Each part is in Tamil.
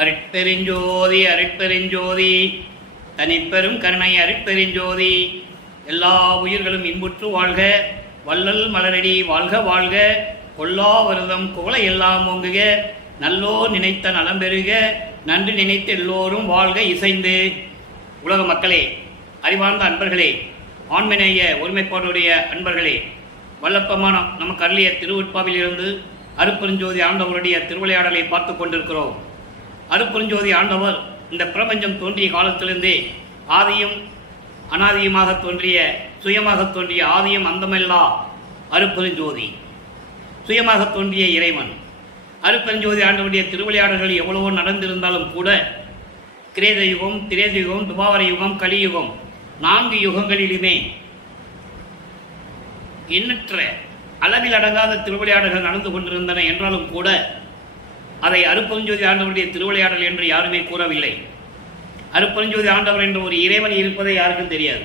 அருட்பெருஞ்சோதி அருட்பெருஞ்சோதி தனிப்பெரும் கருணை அருட்பெருஞ்சோதி. எல்லா உயிர்களும் இன்புற்று வாழ்க, வள்ளல் மலரடி வாழ்க வாழ்க, கொல்லா வருதம் குவளை எல்லாம் ஓங்குக, நல்லோ நினைத்த நலம் பெறுக, நன்றி நினைத்து எல்லோரும் வாழ்க இசைந்து. உலக மக்களே, அறிவார்ந்த அன்பர்களே, ஆண்மநேய ஒருமைப்பாடுடைய அன்பர்களே, வல்லப்பமான நமக்கு அருளிய திருவுட்பாவிலிருந்து அருட்பெருஞ்சோதி ஆண்டவருடைய திருவிளையாடலை பார்த்து கொண்டிருக்கிறோம். அருட்பெருஞ்சோதி ஆண்டவர் இந்த பிரபஞ்சம் தோன்றிய காலத்திலிருந்தே ஆதியும் அனாதியுமாக தோன்றிய, சுயமாக தோன்றிய, ஆதியும் அந்தமில்லா அருட்பெருஞ்சோதி, சுயமாக தோன்றிய இறைவன். அருட்பெருஞ்சோதி ஆண்டவருடைய திருவிளையாடல்கள் எவ்வளவோ நடந்திருந்தாலும் கூட கிரேத யுகம், திரேத யுகம், துபாவர யுகம், கலியுகம், 4 யுகங்களிலுமே எண்ணற்ற அளவில் அடங்காத திருவிளையாடல்கள் நடந்து கொண்டிருந்தன என்றாலும் கூட அதை அருட்பெருஞ்சோதி ஆண்டவருடைய திருவிளையாடல் என்று யாருமே கூறவில்லை. அருட்பெருஞ்சோதி ஆண்டவர் என்ற ஒரு இறைவன் இருப்பதை யாருக்கும் தெரியாது.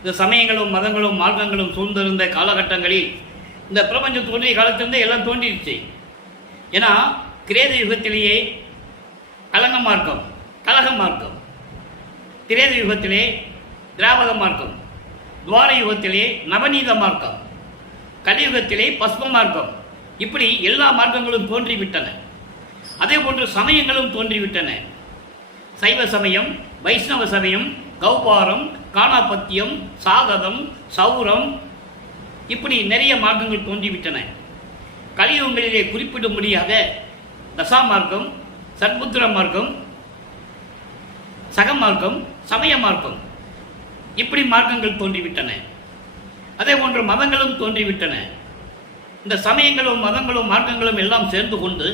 இந்த சமயங்களும் மதங்களும் மார்க்கங்களும் சூழ்ந்திருந்த காலகட்டங்களில் இந்த பிரபஞ்சம் தோன்றிய காலத்திலிருந்தே எல்லாம் தோன்றிடுச்சு. ஏன்னா கிரேத யுகத்திலேயே கலங்க மார்க்கம், கலக மார்க்கம், திரேத யுகத்திலே திராவக மார்க்கம், துவார யுகத்திலே நவநீத மார்க்கம், கலியுகத்திலே பஸ்ம மார்க்கம், இப்படி எல்லா மார்க்கங்களும் தோன்றிவிட்டன. அதே போன்று சமயங்களும் தோன்றிவிட்டன. சைவ சமயம், வைஷ்ணவ சமயம், கௌபாரம், காணாபத்தியம், சாகதம், சௌரம், இப்படி நிறைய மார்க்கங்கள் தோன்றிவிட்டன. கலியுகங்களிலே குறிப்பிடும்படியாக தசா மார்க்கம், சத்புத்திர மார்க்கம், சக மார்க்கம், சமய மார்க்கம், இப்படி மார்க்கங்கள் தோன்றிவிட்டன. அதே போன்று மதங்களும் தோன்றிவிட்டன. இந்த சமயங்களும் மதங்களும் மார்க்கங்களும் எல்லாம் சேர்ந்து கொண்டு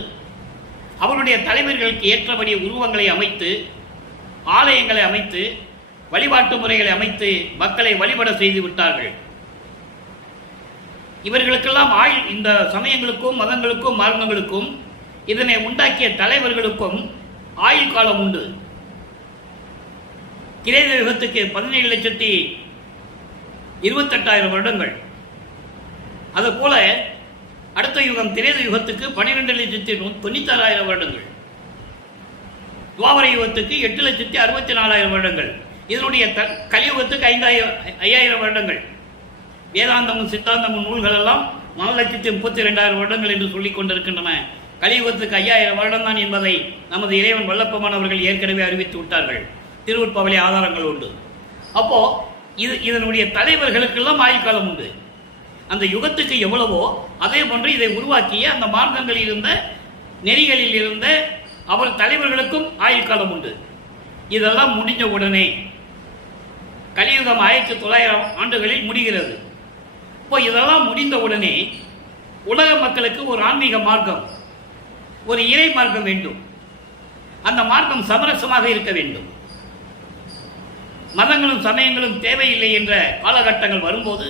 அவருடைய தலைவர்களுக்கு ஏற்றபடி உருவங்களை அமைத்து, ஆலயங்களை அமைத்து, வழிபாட்டு முறைகளை அமைத்து மக்களை வழிபட செய்து விட்டார்கள். இவர்களுக்கெல்லாம் இந்த சமயங்களுக்கும் மதங்களுக்கும் மார்க்கங்களுக்கும் இதனை உண்டாக்கிய தலைவர்களுக்கும் ஆயுள் காலம் உண்டு. கிரேத யுகத்துக்கு 17,28,000 வருடங்கள். அதுபோல அடுத்த யுகம் திரேத யுகத்துக்கு 12,96,000 வருடங்கள். துவாபர யுகத்துக்கு 8,64,000 வருடங்கள். இதனுடைய கலியுகத்துக்கு 5,000 வருடங்கள். வேதாந்தமும் சித்தாந்தமும் நூல்கள் எல்லாம் 4,32,000 வருடங்கள் என்று சொல்லிக் கொண்டிருக்கின்றன. கலியுகத்துக்கு 5,000 வருடம் தான் என்பதை நமது இறைவன் வல்லப்பமானவர்கள் ஏற்கனவே அறிவித்து விட்டார்கள். திருவுட்பாவிலே ஆதாரங்கள் உண்டு. அப்போ இதனுடைய தலைவர்களுக்கெல்லாம் ஆயுள் காலம் உண்டு. அந்த யுகத்துக்கு எவ்வளவோ அதே போன்று இதை உருவாக்கிய அந்த மார்க்கங்களில் இருந்த, நெறிகளில் இருந்த அவர் தலைவர்களுக்கும் ஆயுள் காலம் உண்டு. இதெல்லாம் முடிஞ்ச உடனே கலியுகம் 1900 ஆண்டுகளில் முடிகிறது. இப்போ இதெல்லாம் முடிந்த உடனே உலக மக்களுக்கு ஒரு ஆன்மீக மார்க்கம், ஒரு இறை மார்க்கம் வேண்டும். அந்த மார்க்கம் சமரசமாக இருக்க வேண்டும். மதங்களும் சமயங்களும் தேவையில்லை என்ற காலகட்டங்கள் வரும்போது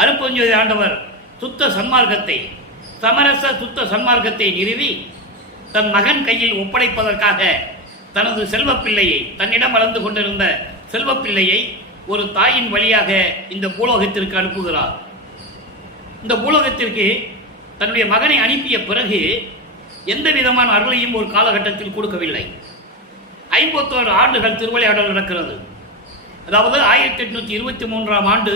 அருட்பெருஞ்சோதி ஆண்டவர் சுத்த சன்மார்க்கத்தை, சமரச சுத்த சன்மார்க்கத்தை நிறுவி தன் மகன் கையில் ஒப்படைப்பதற்காக தனது செல்வப்பிள்ளையை, தன்னிடம் வளர்ந்து கொண்டிருந்த செல்வப்பிள்ளையை ஒரு தாயின் வழியாக இந்த பூலோகத்திற்கு அனுப்புகிறார். இந்த பூலோகத்திற்கு தன்னுடைய மகனை அனுப்பிய பிறகு எந்த விதமான அருளையும் ஒரு காலகட்டத்தில் கொடுக்கவில்லை. 51 ஆண்டுகள் திருவிளையாடல் நடக்கிறது. அதாவது 1823ஆம் ஆண்டு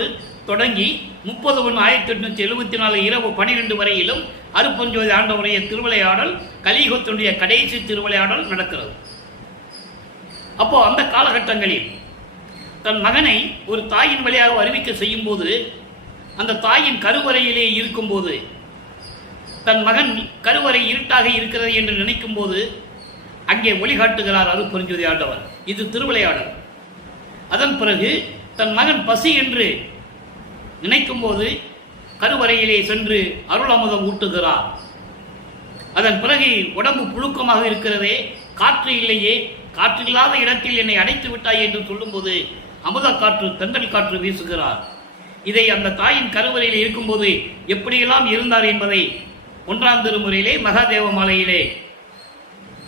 தொடங்கி 30/1/1874 இரவு 12 வரையிலும் அருட்பெருஞ்சோதி ஆண்டவருடைய திருவிளையாடல், கலியுகத்தினுடைய கடைசி திருவிளையாடல் நடக்கிறது. அப்போ அந்த காலகட்டங்களில் தன் மகனை ஒரு தாயின் வழியாக அறிவிக்க செய்யும் போது, அந்த தாயின் கருவறையிலே இருக்கும்போது, தன் மகன் கருவறை இருட்டாக இருக்கிறது என்று நினைக்கும் போது அங்கே ஒளிகாட்டுகிறார் அருட்பெருஞ்சோதி ஆண்டவர். இது திருவிளையாடல். அதன் பிறகு தன் மகன் பசி என்று நினைக்கும் போது கருவறையிலே சென்று அருள் அமுதம் ஊட்டுகிறார். அதன் பிறகு உடம்பு புழுக்கமாக இருக்கிறதே, காற்று இல்லையே, காற்று இல்லாத இடத்தில் என்னை அடைத்து விட்டாய் என்று சொல்லும்போது அமுத காற்று, தென்றல் காற்று வீசுகிறார். இதை அந்த தாயின் கருவறையில் இருக்கும்போது எப்படியெல்லாம் இருந்தார் என்பதை 1ஆம் திருமுறையிலே மகாதேவ மாலையிலே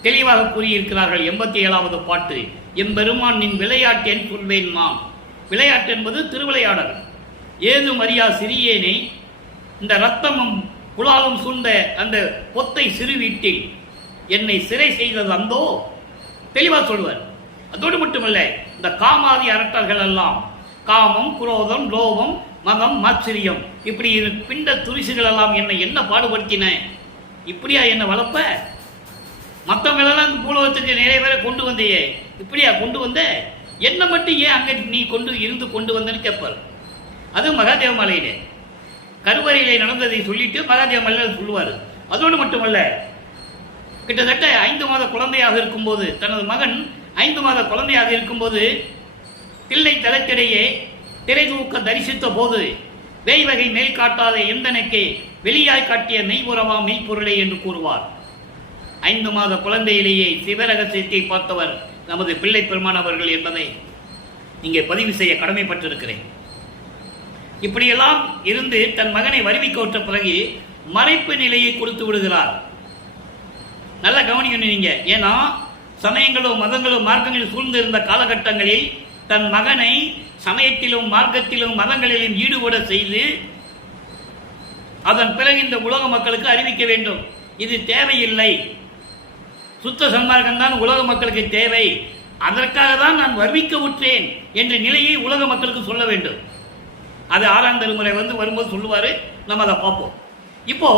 தெளிவாக கூறியிருக்கிறார்கள். 87வது பாட்டு, எம்பெருமான் நின் விளையாட்டேன் சொல்வேன் நான். விளையாட்டு என்பது திருவிளையாடல். ஏதும் அறியா சிறியேனே, இந்த ரத்தமும் புலாலும் சூழ்ந்த அந்த பொத்தை சிறு வீட்டில் என்னை சிறை செய்தது அந்தோ, தெளிவா சொல்வார். அதோடு மட்டுமல்ல, இந்த காமாதி அரட்டர்கள் எல்லாம் காமம், குரோதம், லோபம், மதம், மாச்சரியம், இப்படி பிண்ட துரிசுகள் எல்லாம் என்னை என்ன பாடுபடுத்தின, இப்படியா என்ன வளர்ப்ப? மற்றவங்களெல்லாம் இந்த பூலோகத்துக்கு நிறைய பேரை கொண்டு வந்தையே, இப்படியா கொண்டு வந்த, என்ன மட்டும் ஏன் அங்கே நீ கொண்டு வந்தன்னு கேட்பார். அது மகாதேவ மாலையிலே கருவறையிலே நடந்ததை சொல்லிட்டு மகாதேவ மாலையில் சொல்லுவார். அதோடு மட்டுமல்ல, கிட்டத்தட்ட 5 மாத குழந்தையாக இருக்கும்போது, தனது மகன் 5 மாத குழந்தையாக இருக்கும்போது பிள்ளை தலத்திடையே திரை தூக்க தரிசித்த போது வேய் வகை மேல் காட்டாத எந்தனுக்கு வெளியாய் காட்டிய மெய்புறவா மெய்ப்பொருளை என்று கூறுவார். 5 மாத குழந்தையிலேயே சிவரகசியத்தை பார்த்தவர் நமது பிள்ளை பெருமான் அவர்கள் என்பதை இங்கே பதிவு செய்ய கடமைப்பட்டிருக்கிறேன். இப்படியெல்லாம் இருந்து தன் மகனை வருவிக்க பிறகு மறைப்பு நிலையை கொடுத்து விடுகிறார். நல்லா கவனிக்கணும் நீங்க. ஏன்னா சமயங்களும் மதங்களும் மார்க்கங்களும் சூழ்ந்து இருந்த காலகட்டங்களில் தன் மகனை சமயத்திலும் மார்க்கத்திலும் மதங்களிலும் ஈடுபட செய்து அதன் பிறகு இந்த உலக மக்களுக்கு அறிவிக்க வேண்டும். இது தேவையில்லை, சுத்த சன்மார்க்கம் தான் உலக மக்களுக்கு தேவை, அதற்காக தான் நான் வருவிக்க விட்டேன் என்ற நிலையை உலக மக்களுக்கு சொல்ல வேண்டும். அது 6ஆம் திருமுறை வரும்போது சொல்லுவாரு, நம்ம அதை பார்ப்போம். இப்போ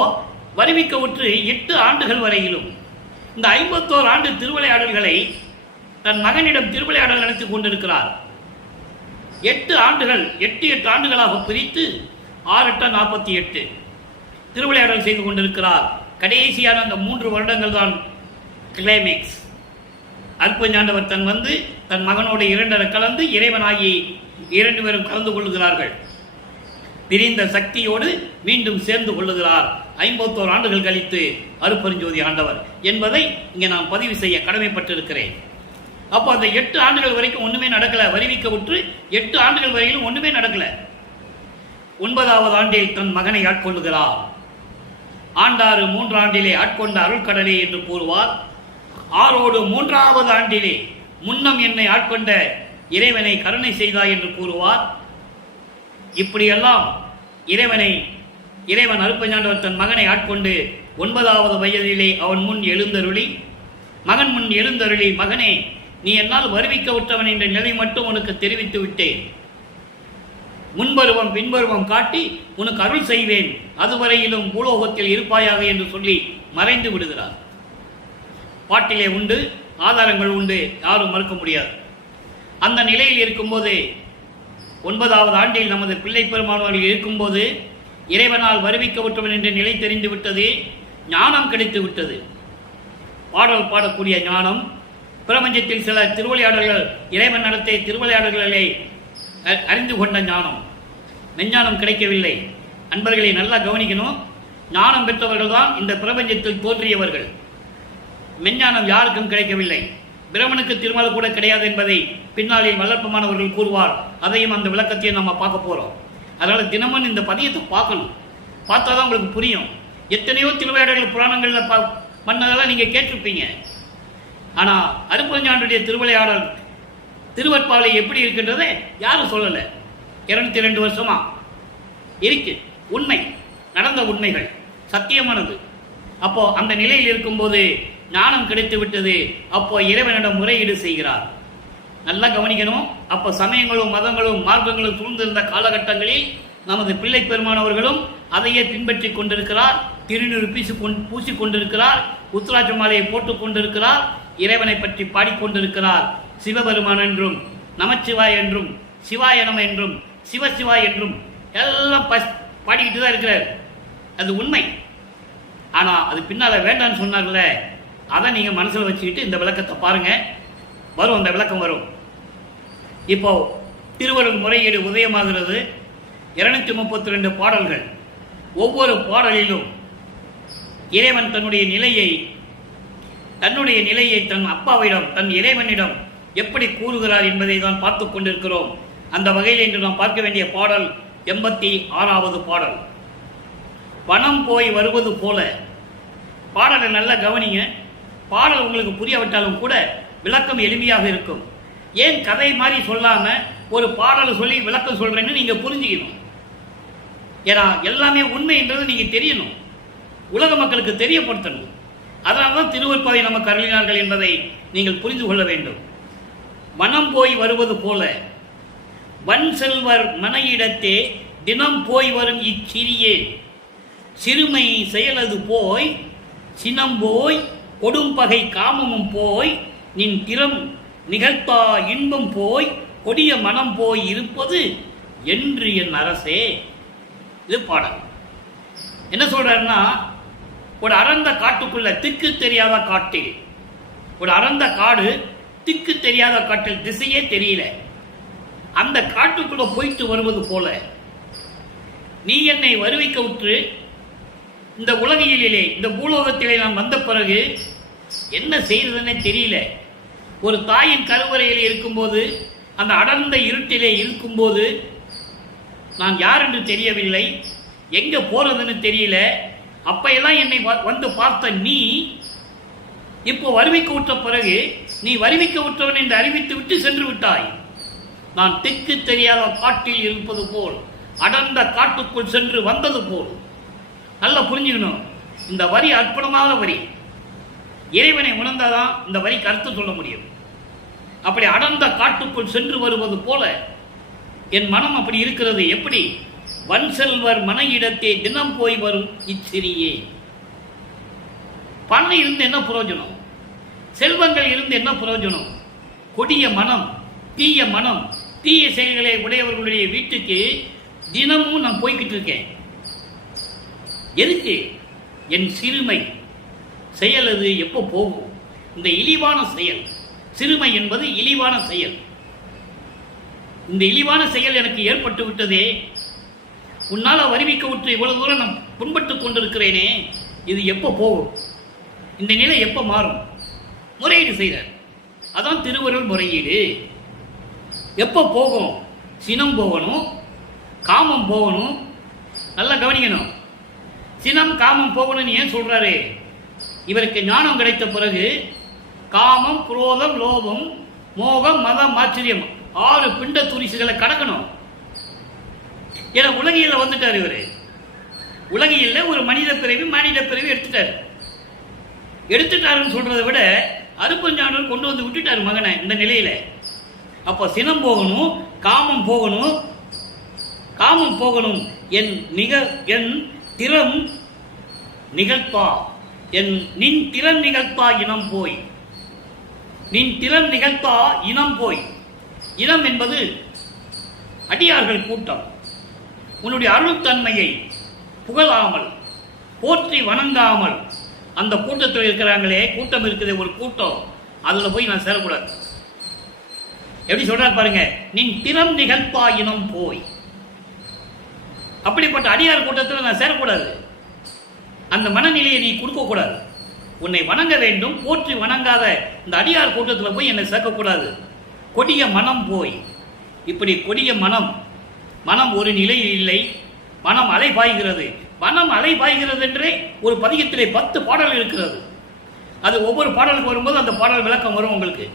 வருவிக்க விட்டு 8 ஆண்டுகள் வரையிலும் இந்த 51 ஆண்டு திருவிளையாடல்களை தன் மகனிடம் திருவிளையாடல் நடத்தி கொண்டிருக்கிறார். 8 ஆண்டுகள் 8 ஆண்டுகளாக பிரித்து 6 8 48 திருவிளையாடல் செய்து கொண்டிருக்கிறார். கடைசியான அந்த 3 வருடங்கள் தான் கிளைமேக்ஸ். அற்பஞாண்டவர் தன் மகனோட 2 கலந்து இறைவனாகி 2 பேரும் கலந்து கொள்ளுகிறார்கள். பிரிந்த சக்தியோடு மீண்டும் சேர்ந்து கொள்ளுகிறார் 51 ஆண்டுகள் கழித்து அருட்பெருஞ்சோதி ஆண்டவர் என்பதை இங்கே நான் பதிவு செய்ய கடமைப்பட்டிருக்கிறேன். அப்போ அந்த 8 ஆண்டுகள் வரைக்கும் ஒண்ணுமே நடக்கல. வருவிக்க விட்டு 8 ஆண்டுகள் வரையிலும் ஒண்ணுமே நடக்கல. 9வது ஆண்டில் தன் மகனை ஆட்கொள்ளுகிறார். ஆண்டாறு 3 ஆண்டிலே ஆட்கொண்ட அருள்கடலே என்று கூறுவார். 6ஓடு 3வது ஆண்டிலே முன்னம் என்னை ஆட்கொண்ட இறைவனை கருணை செய்தாய் என்று கூறுவார். இப்படியெல்லாம் இறைவன் அருட்பெருஞ்சாண்டவர் தன் மகனை ஆட்கொண்டு 9வது வயதிலே அவன் முன் எழுந்தருளி, மகன் முன் எழுந்தருளி, மகனே, நீ என்னால் வருவிக்க விட்டவன் என்ற நிலை மட்டும் உனக்கு தெரிவித்து விட்டேன். முன்பருவம் பின்பருவம் காட்டி உனக்கு அருள் செய்வேன், அதுவரையிலும் பூலோகத்தில் இருப்பாயாக என்று சொல்லி மறைந்து விடுகிறார். பாட்டிலே உண்டு, ஆதாரங்கள் உண்டு, யாரும் மறுக்க முடியாது. அந்த நிலையில் இருக்கும்போது 9வது ஆண்டில் நமது பிள்ளை பெருமானவர்கள் இருக்கும்போது இறைவனால் வருவிக்க விட்டவன் என்ற நிலை தெரிந்து விட்டது. ஞானம் கிடைத்து விட்டது. பாடல் பாடக்கூடிய ஞானம், பிரபஞ்சத்தில் சில திருவிளையாடல்கள், இறைவன் நடத்திய திருவிளையாடல்களை அறிந்து கொண்ட ஞானம், மெஞ்ஞானம் கிடைக்கவில்லை. அன்பர்களை நல்லா கவனிக்கணும். ஞானம் பெற்றவர்கள் தான் இந்த பிரபஞ்சத்தில் தோன்றியவர்கள். மெஞ்ஞானம் யாருக்கும் கிடைக்கவில்லை. பிரமனுக்கு திருமலை கூட கிடையாது என்பதை பின்னாளில் வல்லற்பமானவர்கள் கூறுவார். அதையும் அந்த விளக்கத்தையும் நம்ம பார்க்க போறோம். அதனால தினமும் இந்த பதியத்தை பார்க்கணும். பார்த்தாதான் உங்களுக்கு புரியும். எத்தனையோ திருவிளையாடல்கள் புராணங்கள்ல பண்ணதெல்லாம் நீங்க கேட்டிருப்பீங்க. ஆனா அருட்பெருஞ்சாண்டருடைய திருவிளையாடல் திருவற்பாலை எப்படி இருக்கின்றதை யாரும் சொல்லல. 202 வருஷமா இருக்கு. உண்மை, நடந்த உண்மைகள், சத்தியமானது. அப்போ அந்த நிலையில் இருக்கும்போது ஞானம் கிடைத்து விட்டது. அப்போ இறைவனிடம் முறையீடு செய்கிறார். நல்லா கவனிக்கணும். அப்போ சமயங்களும் மதங்களும் மார்க்கங்களும் சூழ்ந்திருந்த காலகட்டங்களில் நமது பிள்ளை பெருமானவர்களும் அதையே பின்பற்றி கொண்டிருக்கிறார். திருநீறு பூசி கொண்டிருக்கிறார். உத்ராட்ச மாலையை போட்டுக் கொண்டிருக்கிறார். இறைவனை பற்றி பாடிக்கொண்டிருக்கிறார். சிவபெருமான் என்றும், நமச்சிவாய் என்றும், சிவாய நம என்றும், சிவசிவாய் என்றும் எல்லாம் பாடிக்கிட்டு தான் இருக்கிறார். அது உண்மை. ஆனா அது பின்னால வேண்டான்னு சொன்னார்ல, அதை நீங்க மனசுல வச்சுக்கிட்டு இந்த விளக்கத்தை பாருங்க. வரும், அந்த விளக்கம் வரும். இப்போ திருவருள் முறையீடு உதயமாகிறது. 232 பாடல்கள். ஒவ்வொரு பாடலிலும் இறைவன் தன்னுடைய நிலையை தன் அப்பாவிடம், தன் இறைவனிடம் எப்படி கூறுகிறார் என்பதை தான் பார்த்து கொண்டிருக்கிறோம். அந்த வகையில் இன்று நாம் பார்க்க வேண்டிய பாடல் 86வது பாடல். பணம் போய் வருவது போல. பாடலை நல்லா கவனிங்க. பாடல் உங்களுக்கு புரியவிட்டாலும் கூட விளக்கம் எளிமையாக இருக்கும். ஏன் கதை மாதிரி சொல்லாம ஒரு பாடலை சொல்லி விளக்கம் சொல்றேன்னு நீங்க புரிஞ்சுக்கணும். ஏன்னா எல்லாமே உண்மை என்றது நீங்க தெரியணும், உலக மக்களுக்கு தெரியப்படுத்தணும். அதனால்தான் திருவருட்பாவை நமக்கு அருளினார்கள் என்பதை நீங்கள் புரிந்து கொள்ள வேண்டும். மனம் போய் வருவது போல வன் செல்வர் மனையிடத்தே தினம் போய் வரும் இச்சிறியே சிறுமை செயலது போய் சினம் போய் கொடும்பகை காமமும் போய் நின் திறம் நிகழ்த்தா இன்பம் போய் கொடிய மனம் போய் இருப்பது என்று என் அரசே. இது பாடல். என்ன சொல்றாருன்னா, ஒரு அடர்ந்த காட்டுக்குள்ள திக்கு தெரியாத காட்டில், ஒரு அடர்ந்த காடு திக்கு தெரியாத காட்டில் திசையே தெரியல, அந்த காட்டுக்குள்ள போயிட்டு வருவது போல நீ என்னை வருவிக்க உற்று இந்த உலகியலிலே இந்த பூலோகத்திலே நான் வந்த பிறகு என்ன செய்யறதுன்னே தெரியல. ஒரு தாயின் கருவறையிலே இருக்கும்போது, அந்த அடர்ந்த இருட்டிலே இருக்கும்போது நான் யார் என்று தெரியவில்லை, எங்க போறதுன்னு தெரியல. அப்பையெல்லாம் என்னை வந்து பார்த்த நீ இப்போ வருவிக்க விட்ட பிறகு நீ வருவிக்க விட்டவன் என்று அறிவித்து விட்டு சென்று விட்டாய். நான் திக்கு தெரியாத காட்டில் இருப்பது போல், அடர்ந்த காட்டுக்குள் சென்று வந்தது போல். நல்லா புரிஞ்சுக்கணும், இந்த வரி அற்புதமான வரி. இறைவனை உணர்ந்தாதான் இந்த வரிக்கு அர்த்தம் சொல்ல முடியும். அப்படி அடர்ந்த காட்டுக்குள் சென்று வருவது போல என் மனம் அப்படி இருக்கிறது. எப்படி? வன் செல்வர் மனையிடத்தே தினம் போய் வரும் இச்சிறியே. பணம் இருந்து என்ன பிரயோஜனம்? செல்வங்கள் இருந்து என்ன பிரயோஜனம்? கொடிய மனம், தீய மனம், தீய செயல்களை உடையவர்களுடைய வீட்டுக்கு தினமும் நான் போய்கிட்டு இருக்கேன். எதுக்கு? என் சிறுமை செயல் அது எப்போ போகும்? இந்த இழிவான செயல், சிறுமை என்பது இழிவான செயல். இந்த இழிவான செயல் எனக்கு ஏற்பட்டு விட்டதே, உன்னால வருவிக்க விட்டு இவ்வளவு தூரம் நான் புண்பட்டுக் கொண்டிருக்கிறேனே, இது எப்போ போகும்? இந்த நிலை எப்போ மாறும்? முறையீடு செய்தார். அதான் திருவருள் முறையீடு. எப்போ போகும்? சினம் போகணும், காமம் போகணும். நல்லா கவனிக்கணும். சினம் காமம் போகணும்னு ஏன் சொல்றாரு? இவருக்கு ஞானம் கிடைத்த பிறகு காமம், குரோதம், லோபம், மோகம், மதம், ஆச்சரியம் 6 பிண்ட துரிசுகளை கடக்கணும். ஏன்னா உலகியல வந்துட்டார் இவரு. உலகியல்ல ஒரு மனித பிறவி எடுத்துட்டாருன்னு சொல்றதை விட அருப்பஞ்சாண்டவர் கொண்டு வந்து விட்டுட்டாரு மகனை இந்த நிலையில. அப்ப சினம் போகணும், காமம் போகணும். என் திறம் நிகழ்த்தா, நின் திறம் நிகழ்த்தா இனம் போய், நின் திறம் நிகழ்த்தா இனம் போய். இனம் என்பது அடியார்கள் கூட்டம். உன்னுடைய அருள்தன்மையை புகழாமல், போற்றி வணங்காமல் அந்த கூட்டத்தில் இருக்கிறாங்களே, கூட்டம் இருக்குது ஒரு கூட்டம், அதுல போய் நான் சேரக்கூடாது. எப்படி சொல்றாரு பாருங்க, நின் திறம் நிகழ்த்தா இனம் போய். அப்படிப்பட்ட அடியார் கூட்டத்தில் நான் சேரக்கூடாது. அந்த மனநிலையை நீ கொடுக்க கூடாது. உன்னை வணங்க வேண்டும், போற்றி வணங்காத இந்த அடியார் கூட்டத்தில் போய் என்னை சேர்க்கக்கூடாது. கொடிய மனம் போய். இப்படி கொடிய மனம் ஒரு நிலையில் இல்லை. மனம் அலை பாய்கிறது. மனம் அலை பாய்கிறது என்றே ஒரு பதிகத்திலே 10 பாடல் இருக்கிறது. அது ஒவ்வொரு பாடலுக்கு வரும்போது அந்த பாடல் விளக்கம் வரும் உங்களுக்கு.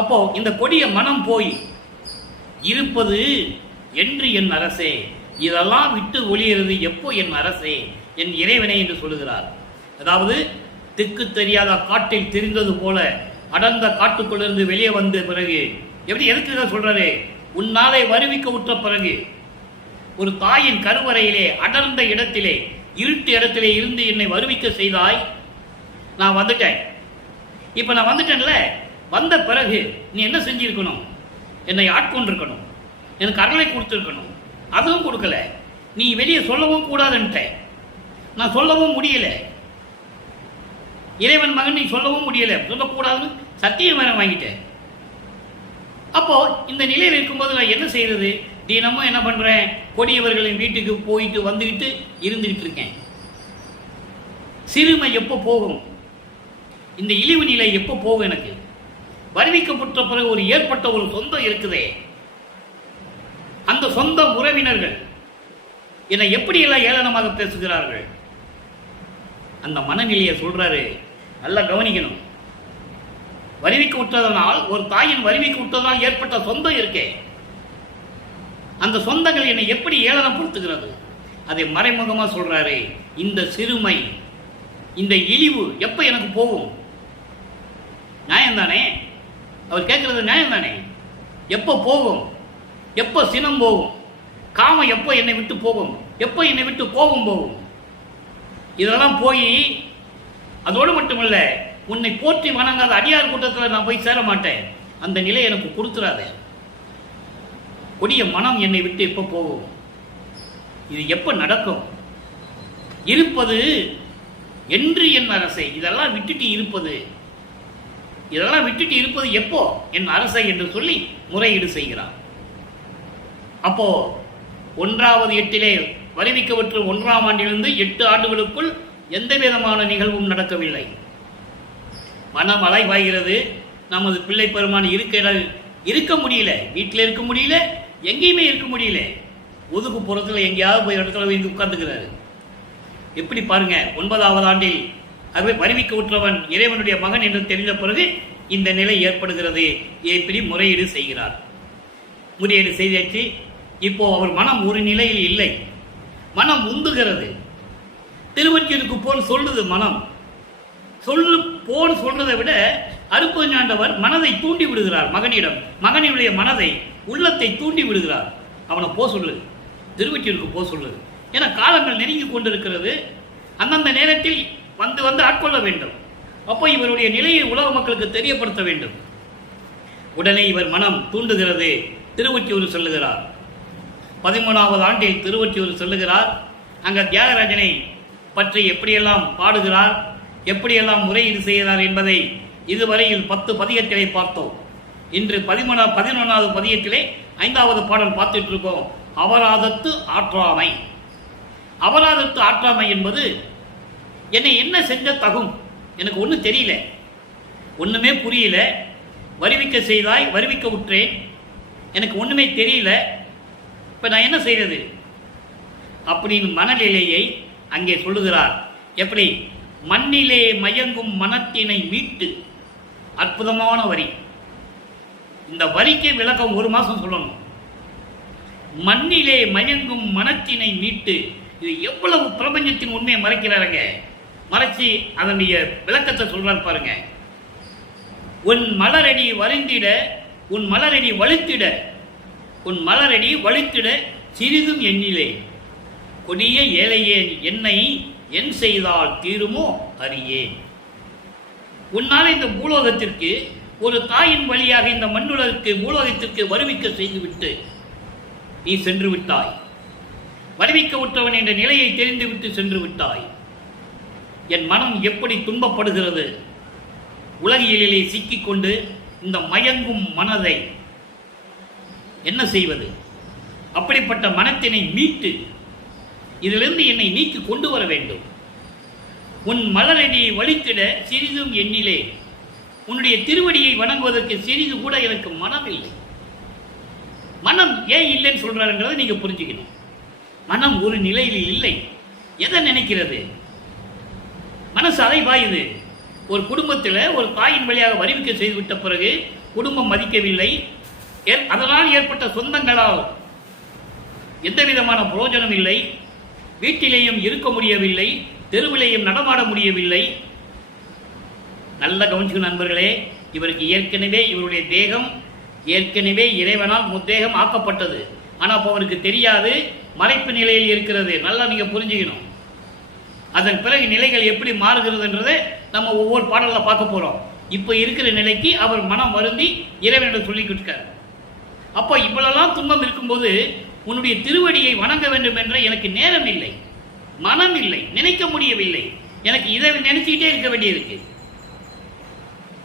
அப்போ இந்த கொடிய மனம் போய் இருப்பது என்று என் அரசே. இதெல்லாம் விட்டு ஒளியிறது எப்போ என் அரசே, என் இறைவனே என்று சொல்லுகிறார். அதாவது திக்கு தெரியாத காட்டில் தெரிந்தது போல அடர்ந்த காட்டுக்குள்ளிருந்து வெளியே வந்த பிறகு எப்படி எதுக்கு சொல்றாரு? உன்னாலே வருவிக்க விட்ட பிறகு ஒரு தாயின் கருவறையிலே அடர்ந்த இடத்திலே இருட்டு இடத்திலே இருந்து என்னை வருவிக்க செய்தாய். நான் வந்துட்டேன். இப்ப நான் வந்துட்டேன்ல, வந்த பிறகு நீ என்ன செஞ்சிருக்கணும்? என்னை ஆட்கொண்டிருக்கணும், எனக்கு அருளை கொடுத்திருக்கணும். அதுவும் கொடுக்கல. நீ வெளியே சொல்லவும் கூடாதுன்ட்ட. நான் சொல்லவும் முடியல. இறைவன் மகன் நீ சொல்லவும் முடியல, சொல்லக்கூடாதுன்னு சத்தியம் வேற வாங்கிட்டேன். அப்போ இந்த நிலையில் இருக்கும்போது நான் என்ன செய்யறது? தினமும் என்ன பண்றேன்? கொடியவர்களின் வீட்டுக்கு போயிட்டு வந்துகிட்டு இருந்துகிட்டு இருக்கேன். சிறுமை எப்போ போகும்? இந்த இழிவு நிலை எப்போ போகும்? எனக்கு வருவிக்கப்பட்ட பிறகு ஒரு ஏற்பட்ட ஒரு சொந்தம் இருக்குதே, அந்த சொந்த உறவினர்கள் என்னை எப்படியெல்லாம் ஏளனமாக பேசுகிறார்கள். அந்த மனநிலையை சொல்றாரு. நல்லா கவனிக்கணும். வருவிக்க விட்டதனால், ஒரு தாயின் வருவிக்க விட்டதால் ஏற்பட்ட சொந்தம் இருக்கே, அந்த சொந்தங்கள் என்னை எப்படி ஏளனப்படுத்துகிறது? அதை மறைமுகமா சொல்றாரு. இந்த சிறுமை இந்த இழிவு எப்போ எனக்கு போகும்? நியாயம் தானே? அவர் கேட்கறது நியாயம் தானே? எப்போ போகும்? எப்போ சினம் போகும்? காமம் எப்போ என்னை விட்டு போகும்? எப்போ என்னை விட்டு கோபம் போகும்? இதெல்லாம் போய் அதோடு மட்டுமல்ல, உன்னை போற்றி வணங்காத அடியார் கூட்டத்தில் நான் போய் சேர மாட்டேன். அந்த நிலை எனக்கு கொடுத்துடாத. கொடிய மனம் என்னை விட்டு எப்போ போகும்? இது எப்போ நடக்கும்? இருப்பது என்று என் அரசை, இதெல்லாம் விட்டுட்டு இருப்பது, இதெல்லாம் விட்டுட்டு இருப்பது எப்போ என் அரசை என்று சொல்லி முறையீடு செய்கிறார். அப்போ 1வது 8 வருவிக்கப்பட்டு 1ஆம் ஆண்டிலிருந்து 8 ஆண்டுகளுக்குள் எந்த விதமான நிகழ்வும் நடக்கவில்லை. மனம் அலைவாய்கிறது. நமது பிள்ளை பெருமான் இருக்க முடியல, வீட்டில் இருக்க முடியல, எங்கேயுமே இருக்க முடியல. ஒதுக்கு புறத்தில் எங்கேயாவது போய் இடத்துல வந்து உட்கார்ந்துக்கிறாரு. எப்படி பாருங்க, 9வது ஆண்டில் வருவிக்க உற்றவன் இறைவனுடைய மகன் என்று தெரிந்த பிறகு இந்த நிலை ஏற்படுகிறது. எப்படி முறையீடு செய்கிறார். முறையீடு செய்தாச்சு. இப்போ அவர் மனம் ஒரு நிலையில் இல்லை, மனம் உந்துகிறது. திருவொற்றியூருக்கு போன் சொல்லுது மனம். சொல்றதை விட அருட்பெருஞ்சாண்டவர் மனதை தூண்டி விடுகிறார் மகனிடம். மகனுடைய மனதை, உள்ளத்தை தூண்டி விடுகிறார். அவனை சொல்லுது, திருவொற்றியூருக்கு சொல்லுது. ஏன்னா காலங்கள் நெருங்கி கொண்டிருக்கிறது. அந்தந்த நேரத்தில் வந்து ஆட்கொள்ள வேண்டும். அப்போ இவருடைய நிலையை உலக மக்களுக்கு தெரியப்படுத்த வேண்டும். உடனே இவர் மனம் தூண்டுகிறது. திருவொற்றியூர் சொல்லுகிறார். 13வது ஆண்டில் திருவொற்றியூர் சொல்லுகிறார். அங்க தியாகராஜனை பற்றி எப்படியெல்லாம் பாடுகிறார், எப்படியெல்லாம் முறையீடு செய்கிறார் என்பதை இதுவரையில் 10 பதிகத்திலே பார்த்தோம். இன்று 11வது பதிகத்திலே 5வது பாடல் பார்த்துட்டு இருக்கோம். அபராதத்து ஆற்றாமை. அபராதத்து ஆற்றாமை என்பது, என்னை என்ன செஞ்ச தகும், எனக்கு ஒன்றும் தெரியல, ஒன்றுமே புரியல, வருவிக்க செய்தாய், வருவிக்க விட்டேன், எனக்கு ஒன்றுமே தெரியல, இப்போ நான் என்ன செய்கிறது அப்படின்னு மனநிலையை அங்கே சொல்லுகிறார். எப்படி? மண்ணிலே மயங்கும் மனத்தினை மீட்டு. அற்புதமான வரி. இந்த வரிக்கு விளக்கம் 1 மாதம் சொல்லணும். மண்ணிலே மயங்கும் மனத்தினை மீட்டு. இது எவ்வளவு பிரபஞ்சத்தின் உண்மையை மறைக்கிறாருங்க. மறைச்சி அதனுடைய விளக்கத்தை சொல்றார் பாருங்க. உன் மலரடி வருந்திட, உன் மலரடி வலித்திட, உன் மலரடி வலித்திட சிறிதும் எண்ணிலே, கொடிய ஏழையேன் என்னை என் செய்தால் தீருமோ அறியேன். உன்னால் இந்த பூலோகத்திற்கு, ஒரு தாயின் வழியாக இந்த மண்ணுலகிற்கு, பூலோகத்திற்கு வருவிக்க செய்துவிட்டு நீ சென்று விட்டாய். வருவிக்க விட்டவன் என்ற நிலையை தெரிந்துவிட்டு சென்று விட்டாய். என் மனம் எப்படி துன்பப்படுகிறது. உலகியலிலே சிக்கிக்கொண்டு இந்த மயங்கும் மனதை என்ன செய்வது? அப்படிப்பட்ட மனத்தினை மீட்டு இதிலிருந்து என்னை நீக்கி கொண்டு வர வேண்டும். உன் மலரடி வலித்திட சிறிதும் எண்ணிலே. உன்னுடைய திருவடியை வணங்குவதற்கு சிறிது கூட எனக்கு மனம் இல்லை. மனம் ஏன் இல்லைன்னு சொல்றாருங்கிறத நீங்க புரிஞ்சுக்கணும். மனம் ஒரு நிலையில் இல்லை. எதை நினைக்கிறது? மனசு அலைபாயுது. ஒரு குடும்பத்தில் ஒரு தாயின் வழியாக வருவிக்க செய்துவிட்ட பிறகு குடும்பம் மதிக்கவில்லை. அதனால் ஏற்பட்ட சொந்தங்களால் எந்த விதமான பிரயோஜனம் இல்லை. வீட்டிலேயும் இருக்க முடியவில்லை, தெருவிலேயும் நடமாட முடியவில்லை. நல்ல கவனிச்சுக்க நண்பர்களே. இவருக்கு ஏற்கனவே இவருடைய தேகம் ஏற்கனவே இறைவனால் முத்தேகம் ஆக்கப்பட்டது. ஆனால் அப்போ அவருக்கு தெரியாது, மறைப்பு நிலையில் இருக்கிறது. நல்லா நீங்க புரிஞ்சுக்கணும். அதன் பிறகு நிலைகள் எப்படி மாறுகிறதுன்றதை நம்ம ஒவ்வொரு பாடலில் பார்க்க போறோம். இப்போ இருக்கிற நிலைக்கு அவர் மனம் வருந்தி இறைவனிடம் சொல்லிக்கிட்டு இருக்கார். அப்போ இவ்வளெல்லாம் துன்பம் இருக்கும்போது உன்னுடைய திருவடியை வணங்க வேண்டும் என்ற எனக்கு நேரம் இல்லை, மனம் இல்லை, நினைக்க முடியவில்லை. எனக்கு இதை நினைச்சுக்கிட்டே இருக்க வேண்டியிருக்கு.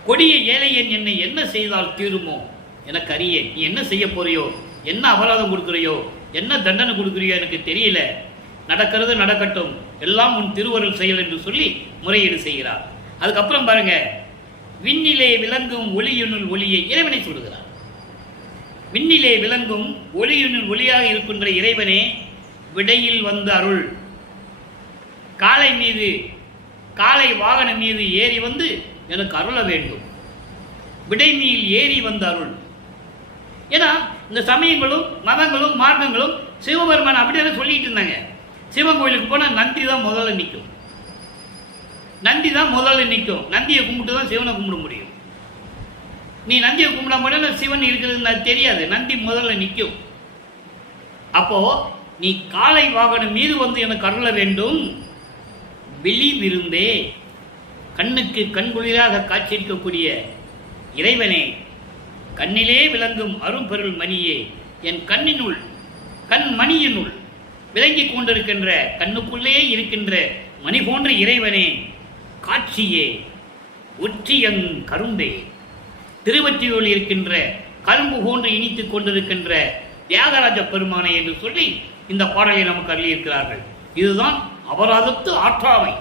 கொடிய ஏழையன் என்னை என்ன செய்தால் தீருமோ எனக்கு அறியேன். நீ என்ன செய்ய போறியோ, என்ன அபராதம் கொடுக்குறியோ, என்ன தண்டனை கொடுக்குறியோ எனக்கு தெரியல. நடக்கிறது நடக்கட்டும், எல்லாம் உன் திருவருள் செயல் என்று சொல்லி முறையீடு செய்கிறார். அதுக்கப்புறம் பாருங்க, விண்ணிலே விளங்கும் ஒளியுனுள் ஒளியை இறைவனை சொல்லுகிறார். விண்ணிலே விளங்கும் ஒளியுனுள் ஒளியாக இருக்கின்ற இறைவனே, விடையில் வந்து அருள். காலை வாகனம் மீது ஏறி வந்து எனக்கு அருள வேண்டும். விடை மீது ஏறி வந்து அருள். ஏன்னா இந்த சமயங்களும் மதங்களும் மார்க்கங்களும் சிவபெருமான் அப்படியே சொல்லிட்டு இருந்தாங்க. சிவன் கோயிலுக்கு போனால் நந்தி தான் முதல்ல நிற்கும். நந்தி தான் முதல்ல நிற்கும். நந்தியை கும்பிட்டு தான் சிவனை கும்பிட முடியும். நீ நந்தியை கும்பிட முடியும், சிவன் இருக்கிறது தெரியாது. நந்தி முதல்ல நிற்கும். அப்போ நீ காளை வாகனம் மீது வந்து எனக்கு அருள வேண்டும். வெளி விருந்தே, கண்ணுக்கு கண்குளிராக காட்சியளிக்கக்கூடிய இறைவனே, கண்ணிலே விளங்கும் அரும்பொருள் மணியே, என் கண்ணினுள் கண் மணியினுள் விளங்கிக் கொண்டிருக்கின்ற கண்ணுக்குள்ளே இருக்கின்ற மணி போன்ற இறைவனே, காட்சியே, ஒற்றியங் கரும்பே, திருவற்றியூரில் இருக்கின்ற கரும்பு போன்று இனித்துக் கொண்டிருக்கின்ற தியாகராஜ பெருமானை என்று சொல்லி இந்த பாடலை நமக்கு அருளியிருக்கிறார்கள். இதுதான் அபராதத்து ஆற்றாமை.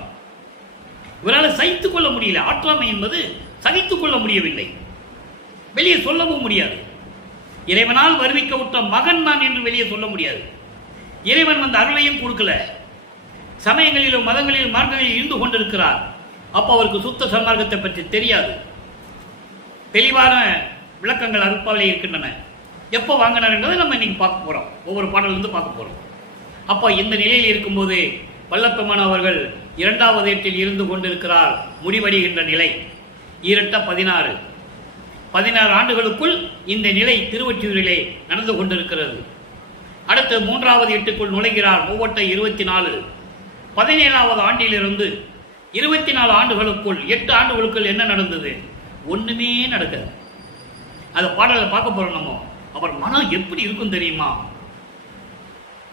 இவரால் சகித்துக் கொள்ள முடியல. ஆற்றாமை என்பது சகித்துக் கொள்ள முடியவில்லை, வெளியே சொல்லவும் முடியாது. இறைவனால் வருவிக்க விட்ட மகன் நான் என்று வெளியே சொல்ல முடியாது. இறைவன் வந்து அருளையும் கொடுக்கல. சமயங்களிலும் மதங்களிலும் மார்க்கங்களில் இருந்து கொண்டிருக்கிறார். அப்போ அவருக்கு சுத்த சன்மார்க்கத்தை பற்றி தெரியாது. தெளிவான விளக்கங்கள் அருப்பாவிலே இருக்கின்றன. எப்போ வாங்கினார் என்பதை நம்ம இன்னைக்கு பார்க்க போறோம். ஒவ்வொரு பாடலிருந்து பார்க்க போறோம். அப்போ இந்த நிலையில் இருக்கும்போது வல்லப்பெருமான் அவர்கள் 2வது ஏட்டில் இருந்து கொண்டிருக்கிறார். முடிவடைகின்ற நிலை 16 ஆண்டுகளுக்குள் இந்த நிலை திருவொற்றியூரிலே நடந்து கொண்டிருக்கிறது. அடுத்து 3வது எட்டுக்குள் நுழைகிறார். 24 17வது ஆண்டிலிருந்து 24 ஆண்டுகளுக்குள் 8 ஆண்டுகளுக்குள் என்ன நடந்தது? ஒண்ணுமே நடக்குது. அதை பாடலை பார்க்க போறோம். நம்ம அவர் மனம் எப்படி இருக்கும் தெரியுமா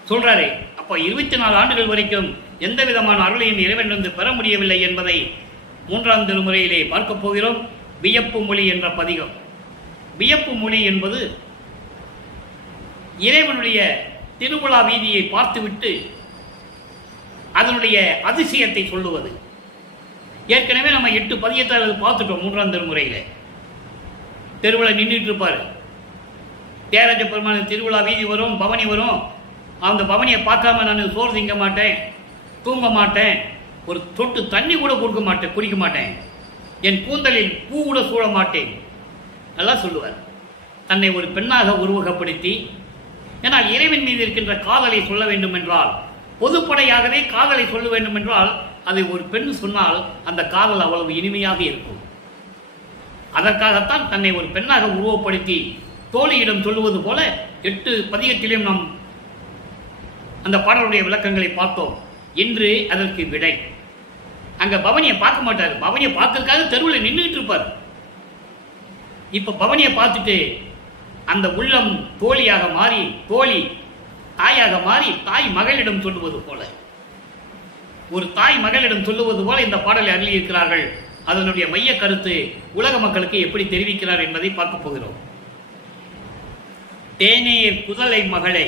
சொல்றாரு. அப்ப 24 ஆண்டுகள் வரைக்கும் எந்த விதமான அருளையும் இறைவனிலிருந்து பெற முடியவில்லை என்பதை 3ஆம் திருமுறையிலே பார்க்க போகிறோம். வியப்பு மொழி என்ற பதிகம். வியப்பு மொழி என்பது இறைவனுடைய திருவிழா வீதியை பார்த்துவிட்டு அதனுடைய அதிசயத்தை சொல்லுவது. ஏற்கனவே நம்ம 8 பதியத்தை பார்த்துட்டோம். 3ஆம் திருமுறையில தெருவில் நின்றுட்டு இருப்பாரு. தியாகராஜ பெருமான் திருவிழா வீதி வரும், பவனி வரும். அந்த பவனியை பார்க்காம நான் சோறு திங்க மாட்டேன், தூங்க மாட்டேன், ஒரு தொட்டு தண்ணி கூட கொடுக்க மாட்டேன், குடிக்க மாட்டேன், என் கூந்தலில் பூ கூட சூழ மாட்டேன் நல்லா சொல்லுவார். தன்னை ஒரு பெண்ணாக உருவகப்படுத்தி, ஏன்னால் இறைவன் மீது இருக்கின்ற காதலை சொல்ல வேண்டும் என்றால், பொதுப்படையாகவே காதலை சொல்ல வேண்டும் என்றால் அதை ஒரு பெண் சொன்னால் அந்த காதல் அவ்வளவு இனிமையாக இருக்கும். அதற்காகத்தான் தன்னை ஒரு பெண்ணாக உருவப்படுத்தி தோழியிடம் சொல்லுவது போல 8 பதிகத்திலும் நாம் அந்த பாடலுடைய விளக்கங்களை பார்த்தோம். இன்று அதற்கு விடை. அங்க பவனியை பார்க்க மாட்டார். பவனியை பார்க்கறதுக்காக தெருவில் நின்றுட்டு இருப்பார். இப்ப பவனியை பார்த்துட்டு அந்த உள்ளம் தோழியாக மாறி, தோழி தாயாக மாறி, தாய் மகளிடம் சொல்லுவது போல, ஒரு தாய் மகளிடம் சொல்லுவது போல இந்த பாடலை அருளி இருக்கிறார்கள். அதனுடைய மைய கருத்து உலக மக்களுக்கு எப்படி தெரிவிக்கிறார் என்பதை பார்க்க போகிறோம். தேனீர் குதலை மகளே,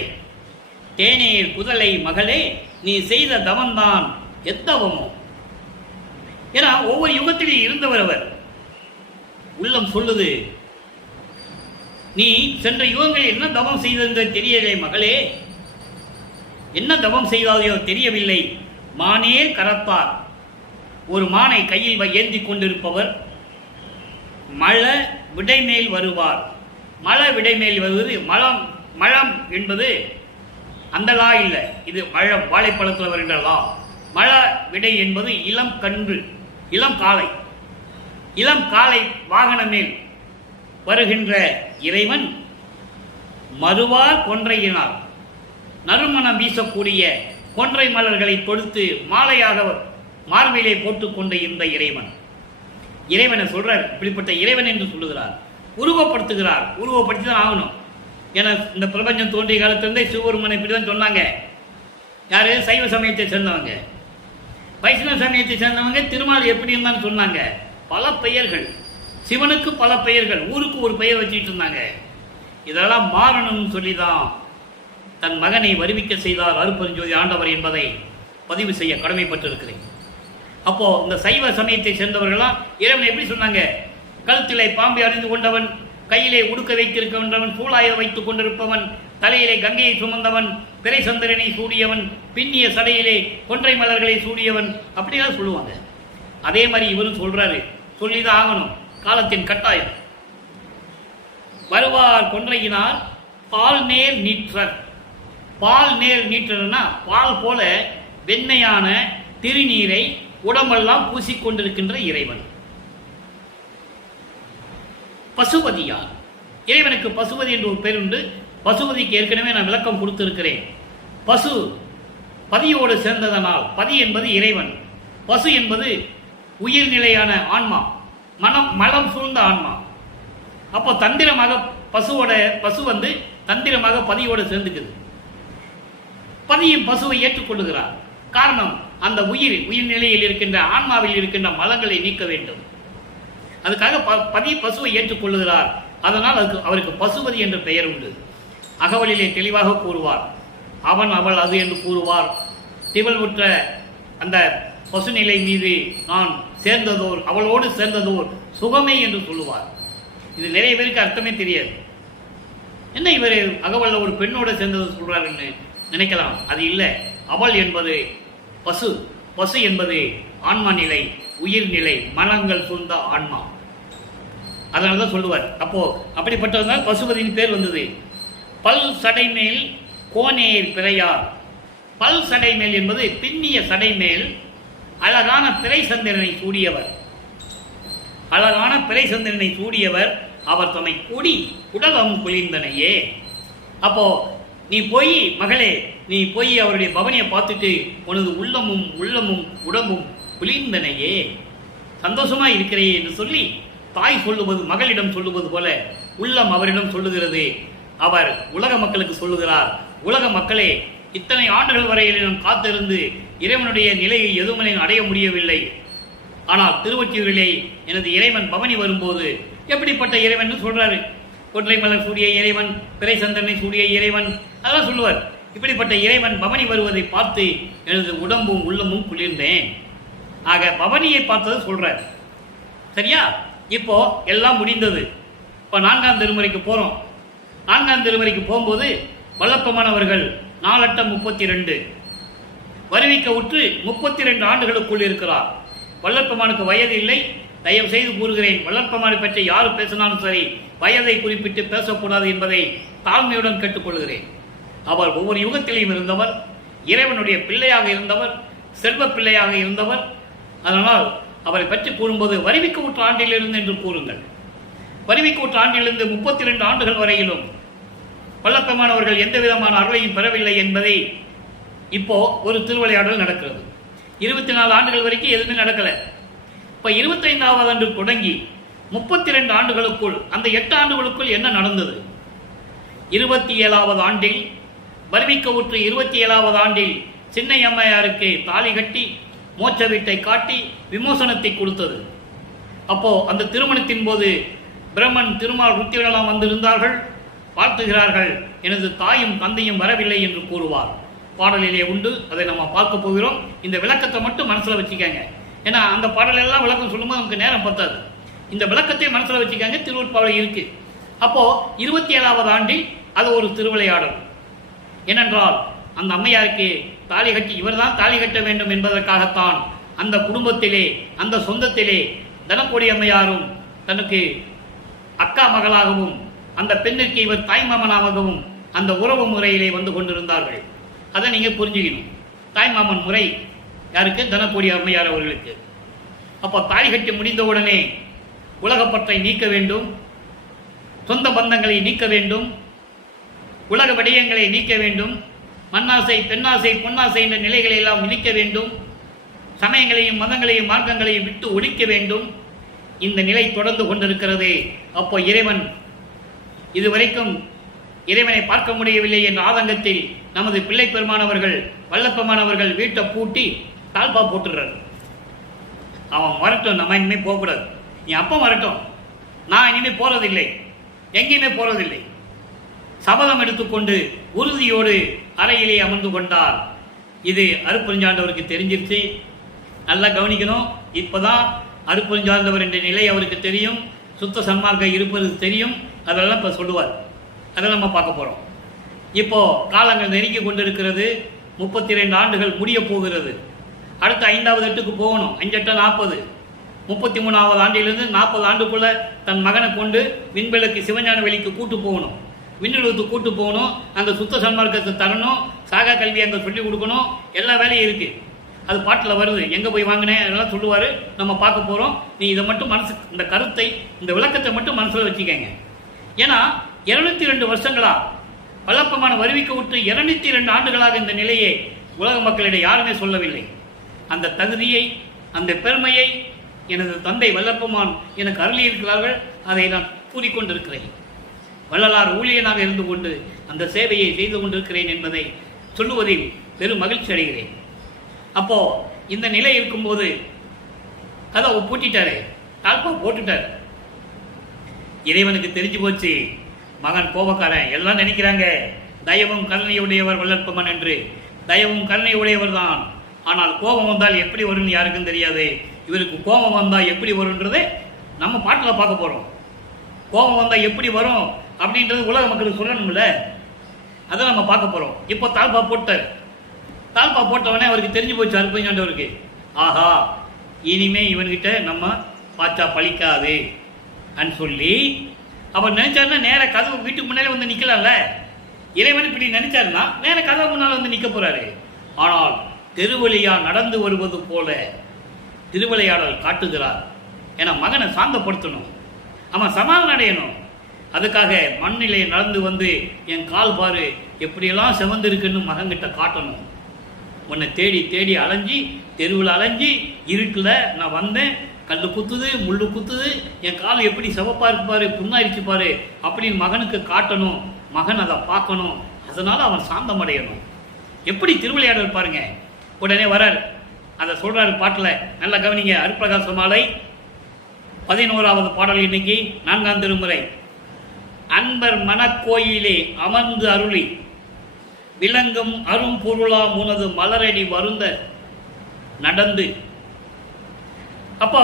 தேனீர் குதலை மகளே, நீ செய்த தவம்தான் எத்தவமோ. ஏன்னா ஒவ்வொரு யுகத்திலும் இருந்தவர் அவர். உள்ளம் சொல்லுது, நீ சென்ற யுகங்களில் என்ன தவம் செய்தது தெரியலை மகளே, என்ன தவம் செய்தாதையோ தெரியவில்லை. மானேர் கரத்தார், ஒரு மானை கையில் ஏந்தி கொண்டிருப்பவர் மழ விடைமேல் வருவார். மழ விடைமேல் வருவது மலம். மழம் என்பது அந்த லா இல்லை, இது மழம் வாழைப்பழத்தில் வருகின்ற லா. மழ விடை என்பது இளம் கன்று, இளம் காளை. இளம் காளை வாகன மேல் வருகின்ற இறைவன் மறுவார் கொன்றையினார், நறுமணம் வீசக்கூடிய கொன்றை மலர்களை தொடுத்து மாலையாக மார்பிலே போட்டுக்கொண்ட இந்த இறைவன். இறைவனை சொல்றார். இப்படிப்பட்ட இறைவன் என்று சொல்லுகிறார், உருவப்படுத்துகிறார். உருவப்படுத்தி தான் ஆகணும். ஏன்னா இந்த பிரபஞ்சம் தோன்றிய காலத்திலிருந்தே சிவபெருமானை இப்படிதான் சொன்னாங்க. யாரு? சைவ சமயத்தை சேர்ந்தவங்க. வைஷ்ணவ சமயத்தை சேர்ந்தவங்க திருமால் எப்படி இருந்தான்னு சொன்னாங்க. பல பெயர்கள், சிவனுக்கு பல பெயர்கள், ஊருக்கு ஒரு பெயர் வச்சுட்டு இருந்தாங்க. இதெல்லாம் மாறணும்னு சொல்லிதான் தன் மகனை வருவிக்க செய்தார் அருட்பெருஞ்சோதி ஆண்டவர் என்பதை பதிவு செய்ய கடமைப்பட்டிருக்கிறேன். அப்போ இந்த சைவ சமயத்தை சேர்ந்தவர்கள்லாம் இறைவனை எப்படி சொன்னாங்க? கழுத்திலே பாம்பை அறிந்து கொண்டவன், கையிலே உடுக்க வைத்திருக்கின்றவன், சூளாய வைத்துக் கொண்டிருப்பவன், தலையிலே கங்கையை சுமந்தவன், பிறை சந்திரனை சூடியவன், பின்னிய சடையிலே கொன்றை மலர்களை சூடியவன், அப்படிதான் சொல்லுவாங்க. அதே மாதிரி இவரும் சொல்றாரு, சொல்லிதான் ஆகணும், காலத்தின் கட்டாயம். வருவார் கொன்றையினார் பால் நேர் நீற்றர். பால் நேர் நீற்றர்னா பால் போல வெண்மையான திருநீரை உடம்பெல்லாம் பூசிக்கொண்டிருக்கின்ற இறைவன். பசுபதியார். இறைவனுக்கு பசுபதி என்று ஒரு பேர் உண்டு. பசுபதிக்கு ஏற்கனவே நான் விளக்கம் கொடுத்திருக்கிறேன். பசு பதியோடு சேர்ந்ததனால், பதி என்பது இறைவன், பசு என்பது உயிர்நிலையான ஆன்மா, மலம் சூழ்ந்த ஆன்மா. அப்போ தந்திரமாக பசு வந்து தந்திரமாக பதியோடு சேர்ந்துக்குது. பதியும் பசுவை ஏற்றுக்கொள்ளுகிறார். காரணம், அந்த உயிர்நிலையில் இருக்கின்ற ஆன்மாவில் இருக்கின்ற மலங்களை நீக்க வேண்டும். அதுக்காக பதி பசுவை ஏற்றுக்கொள்ளுகிறார். அதனால் அவருக்கு பசுபதி என்ற பெயர் உண்டு. அகவலிலே தெளிவாக கூறுவார். அவன் அவள் அது என்று கூறுவார். திவழ்வுற்ற அந்த பசுநிலை மீது நான் சேர்ந்ததோர், அவளோடு சேர்ந்ததோர் சுகமே என்று சொல்லுவார். இது நிறைய பேருக்கு அர்த்தமே தெரியாது. என்ன இவர் அகவல்ல ஒரு பெண்ணோடு சேர்ந்தது சொல்றாருன்னு நினைக்கலாம். அது இல்லை. அவள் என்பது பசு, பசு என்பது ஆன்மா நிலை, உயிர்நிலை, மலங்கள் சூழ்ந்த ஆன்மா. அதனால்தான் சொல்லுவார். அப்போ அப்படிப்பட்டதுதான் பசுபதியின் பேர் வந்தது. பல் சடைமேல் கோனேர் பிறையார். பல் சடைமேல் என்பது பின்னிய சடைமேல் அழகான பிறை சந்திரனை சூடியவர். அழகான பிறை சந்திரனை சூடியவர். அவர் தம்மை கூடி உடலம் குளிர்ந்தனையே. அப்போ நீ போய் மகளே, நீ போய் அவருடைய பவனியை பார்த்துட்டு உனது உள்ளமும் உடம்பும் குளிர்ந்தனையே, சந்தோஷமா இருக்கிறே என்று சொல்லி தாய் சொல்லுவது, மகளிடம் சொல்லுவது போல உள்ளம் அவரிடம் சொல்லுகிறது. அவர் உலக மக்களுக்கு சொல்லுகிறார், உலக மக்களே, இத்தனை ஆண்டுகள் வரையில் நான் காத்திருந்து இறைவனுடைய நிலையை எதுவுமே அடைய முடியவில்லை. ஆனால் திருவொற்றியூரிலே எனது இறைவன் பவனி வரும்போது எப்படிப்பட்ட இறைவன் சொல்றாரு. கொன்றை மலர் சூடிய இறைவன், பிறை சந்திரனை சூடிய இறைவன், அதெல்லாம் சொல்லுவார். இப்படிப்பட்ட இறைவன் பவனி வருவதை பார்த்து எனது உடம்பும் உள்ளமும் குளிர்ந்தேன். ஆக பவனியை பார்த்தது சொல்றார். சரியா? இப்போ எல்லாம் முடிந்தது. இப்போ 4ஆம் திருமுறைக்கு போறோம். 4ஆம் திருமுறைக்கு போகும்போது வல்லப்பமானவர்கள் 4×32 வருவிக்க உற்று 32 ஆண்டுகளுக்குள் இருக்கிறார். வல்லப்பமானுக்கு வயது இல்லை. தயவு செய்து கூறுகிறேன், வல்லப்பமானை பற்றி யாரு பேசினாலும் சரி வயதை குறிப்பிட்டு பேசக்கூடாது என்பதை தாழ்மையுடன் கேட்டுக்கொள்கிறேன். அவர் ஒவ்வொரு யுகத்திலையும் இருந்தவர், இறைவனுடைய பிள்ளையாக இருந்தவர், செல்வ பிள்ளையாக இருந்தவர். அதனால் அவரை பற்றி கூறும்போது வருவிக்க உற்ற ஆண்டிலிருந்து என்று கூறுங்கள். வருவிக்க உற்ற ஆண்டிலிருந்து 32 ஆண்டுகள் வரையிலும் வல்லப்பமானவர்கள் எந்த விதமான அருளையும் பெறவில்லை என்பதை இப்போ ஒரு திருவிளையாடல் நடக்கிறது. 24 ஆண்டுகள் வரைக்கும் எதுவுமே நடக்கல. இப்ப 25வது ஆண்டு தொடங்கி 32 ஆண்டுகளுக்குள், அந்த 8 ஆண்டுகளுக்குள் என்ன நடந்தது? 27வது ஆண்டில் வருவிக்க உற்று 27வது ஆண்டில் சின்ன அம்மையாருக்கு தாலி கட்டி மோட்ச வீட்டை காட்டி விமோசனத்தை கொடுத்தது. அப்போ அந்த திருமணத்தின் போது பிரம்மன், திருமால், ருத்திரலாம் வந்திருந்தார்கள். வாழ்த்துகிறார்கள், எனது தாயும் தந்தையும் வரவில்லை என்று கூறுவார். பாடலிலே உண்டு, அதை நம்ம பார்க்க போகிறோம். இந்த விளக்கத்தை மட்டும் மனசுல வச்சுக்கங்க. ஏன்னா அந்த பாடலெல்லாம் விளக்கம் சொல்லும்போது நமக்கு நேரம் பத்தாது. இந்த விளக்கத்தை மனசுல வச்சுக்காங்க. திருவருட்பாவை இருக்கு. அப்போ 27வது ஆண்டில் அது ஒரு திருவிளையாடல். ஏனென்றால் அந்த அம்மையாருக்கு தாலி கட்டி, இவர்தான் தாலி கட்ட வேண்டும் என்பதற்காகத்தான் அந்த குடும்பத்திலே, அந்த சொந்தத்திலே தனக்கோடி அம்மையாரும் தனக்கு அக்கா மகளாகவும் அந்த பெண்ணிற்கு இவர் தாய்மாமனாகவும் அந்த உறவு முறையிலே வந்து கொண்டிருந்தார்கள். அதை நீங்க புரிஞ்சுக்கணும். தாய்மாமன் முறை யாருக்கு? தனக்கோடி அம்மையார் அவர்களுக்கு. அப்போ தாலி கட்டி முடிந்தவுடனே உலகப்பற்றை நீக்க வேண்டும், சொந்த பந்தங்களை நீக்க வேண்டும், உலக விடயங்களை நீக்க வேண்டும், மண்ணாசை, பெண்ணாசை, பொன்னாசை என்ற நிலைகளை எல்லாம் நீக்க வேண்டும், சமயங்களையும் மதங்களையும் மார்க்கங்களையும் விட்டு ஒழிக்க வேண்டும். இந்த நிலை தொடர்ந்து கொண்டிருக்கிறது. அப்போ இறைவன் இதுவரைக்கும் இறைவனை பார்க்க முடியவில்லை என்ற ஆதங்கத்தில் நமது பிள்ளை பெருமானவர்கள், வல்லப்பமானவர்கள் வீட்டை பூட்டி தாழ்பா போட்டுறாரு. அவன் வரட்டும், நம்ம இனிமே போகக்கூடாது, என் அப்பா வரட்டும், நான் இனிமே போறதில்லை, எங்கேயுமே போறதில்லை. சபதம் எடுத்துக்கொண்டு உறுதியோடு அறையிலே அமர்ந்து கொண்டார். இது அருட்பெருஞ்சாண்டவருக்கு தெரிஞ்சிருச்சு. நல்லா கவனிக்கணும். இப்பதான் அருட்பெருஞ்சாண்டவர் என்ற நிலை அவருக்கு தெரியும், சுத்த சன்மார்க்கம் இருப்பது தெரியும். அதெல்லாம் இப்போ சொல்லுவார். அதை நம்ம பார்க்க போறோம். இப்போ காலங்கள் நெருங்கி கொண்டிருக்கிறது. 32 ஆண்டுகள் முடிய போகிறது. அடுத்த 5வது எட்டுக்கு போகணும். 5×8 40. 33வது ஆண்டிலிருந்து 40 ஆண்டுக்குள்ள தன் மகனை கொண்டு விண்வெளிக்கு, சிவஞான வெளிக்கு கூட்டு போகணும், விண்ணுலகத்துக்கு கூட்டு போகணும், அந்த சுத்த சன்மார்க்கத்தை தரணும், சாகா கல்வி அங்கே சொல்லிக் கொடுக்கணும், எல்லா வேலையும் இருக்கு. அது பாட்டில் வருது, எங்கே போய் வாங்கினேன் அதெல்லாம் சொல்லுவார். நம்ம பார்க்க போகிறோம். நீ இதை மட்டும் மனசு, இந்த கருத்தை, இந்த விளக்கத்தை மட்டும் மனசில் வச்சுக்கங்க. ஏன்னா 202 வருஷங்களா வல்லப்பமான வருவிக்க விட்டு 202 ஆண்டுகளாக இந்த நிலையை உலக மக்களிடையே யாருமே சொல்லவில்லை. அந்த தகுதியை, அந்த பெருமையை எனது தந்தை வல்லப்பமான் எனக்கு அருளியிருக்கிறார்கள். அதை நான் கூறிக்கொண்டிருக்கிறேன். வள்ளலார் ஊழியனாக இருந்து கொண்டு அந்த சேவையை செய்து கொண்டிருக்கிறேன் என்பதை சொல்லுவதில் பெரும் மகிழ்ச்சி அடைகிறேன். அப்போ இந்த நிலை இருக்கும்போது கதவை பூட்டிட்டாரு, தாழ்பா போட்டுட்டாரு. இறைவனுக்கு தெரிஞ்சு போச்சு, மகன் கோபக்காரன். எல்லாம் நினைக்கிறாங்க தயவும் கருணையுடையவர் வல்லற்பமன் என்று. தயவும் கருணை உடையவர் தான். ஆனால் கோபம் வந்தால் எப்படி வரும்னு யாருக்கும் தெரியாது. இவருக்கு கோபம் வந்தால் எப்படி வரும்ன்றதை நம்ம பாட்டில் பார்க்க போகிறோம். கோபம் வந்தால் எப்படி வரும் அப்படின்றது உலக மக்களுக்கு சொல்லணும்ல, அதை நம்ம பார்க்க போகிறோம். இப்போ தாழ்பா போட்டார். தாழ்பா போட்டவனே அவருக்கு தெரிஞ்சு போச்சு, அற்புதவருக்கு. ஆஹா, இனிமே இவன்கிட்ட நம்ம பாச்சா பழிக்காது அப்படின்னு சொல்லி அவர் நினைச்சாருன்னா நேர கதவு வீட்டுக்கு முன்னாலே வந்து நிற்கலாம்ல. இறைவன் இப்படி நினைச்சாருன்னா நேர கதவு முன்னால் வந்து நிற்க போறாரு. ஆனால் தெருவழியா நடந்து வருவது போல திருவிளையாடல் காட்டுகிறார். ஏன்னா மகனை சாந்தப்படுத்தணும், அவன் சமாதானம் அடையணும். அதுக்காக மண்ணிலே நடந்து வந்து என் கால் பாரு எப்படியெல்லாம் செவந்து இருக்குன்னு மகன்கிட்ட காட்டணும். உன்னை தேடி தேடி அலைஞ்சி, தெருவில் அலைஞ்சி, இருட்டில் நான் வந்தேன், கல் குத்துது, முள்ளு குத்துது, என் கால் எப்படி செவப்பா இருப்பாரு, புண்ணாயிடுச்சு பாரு அப்படின்னு மகனுக்கு காட்டணும். மகன் அதை பார்க்கணும். அதனால அவன் சாந்தம் அடையணும். எப்படி திருவிளையாடல் பாருங்க. உடனே வரார், அதை சொல்றாரு பாட்டில். நல்லா கவனிங்க. அருட்பிரகாச மாலை 11வது பாடல், இன்னைக்கு 4ஆம் திருமுறை. அன்பர் மனக்கோயிலே அமர்ந்து அருளி விளங்கும் அரும் பொருளாம் உனது மலரடி வருந்த நடந்து. அப்போ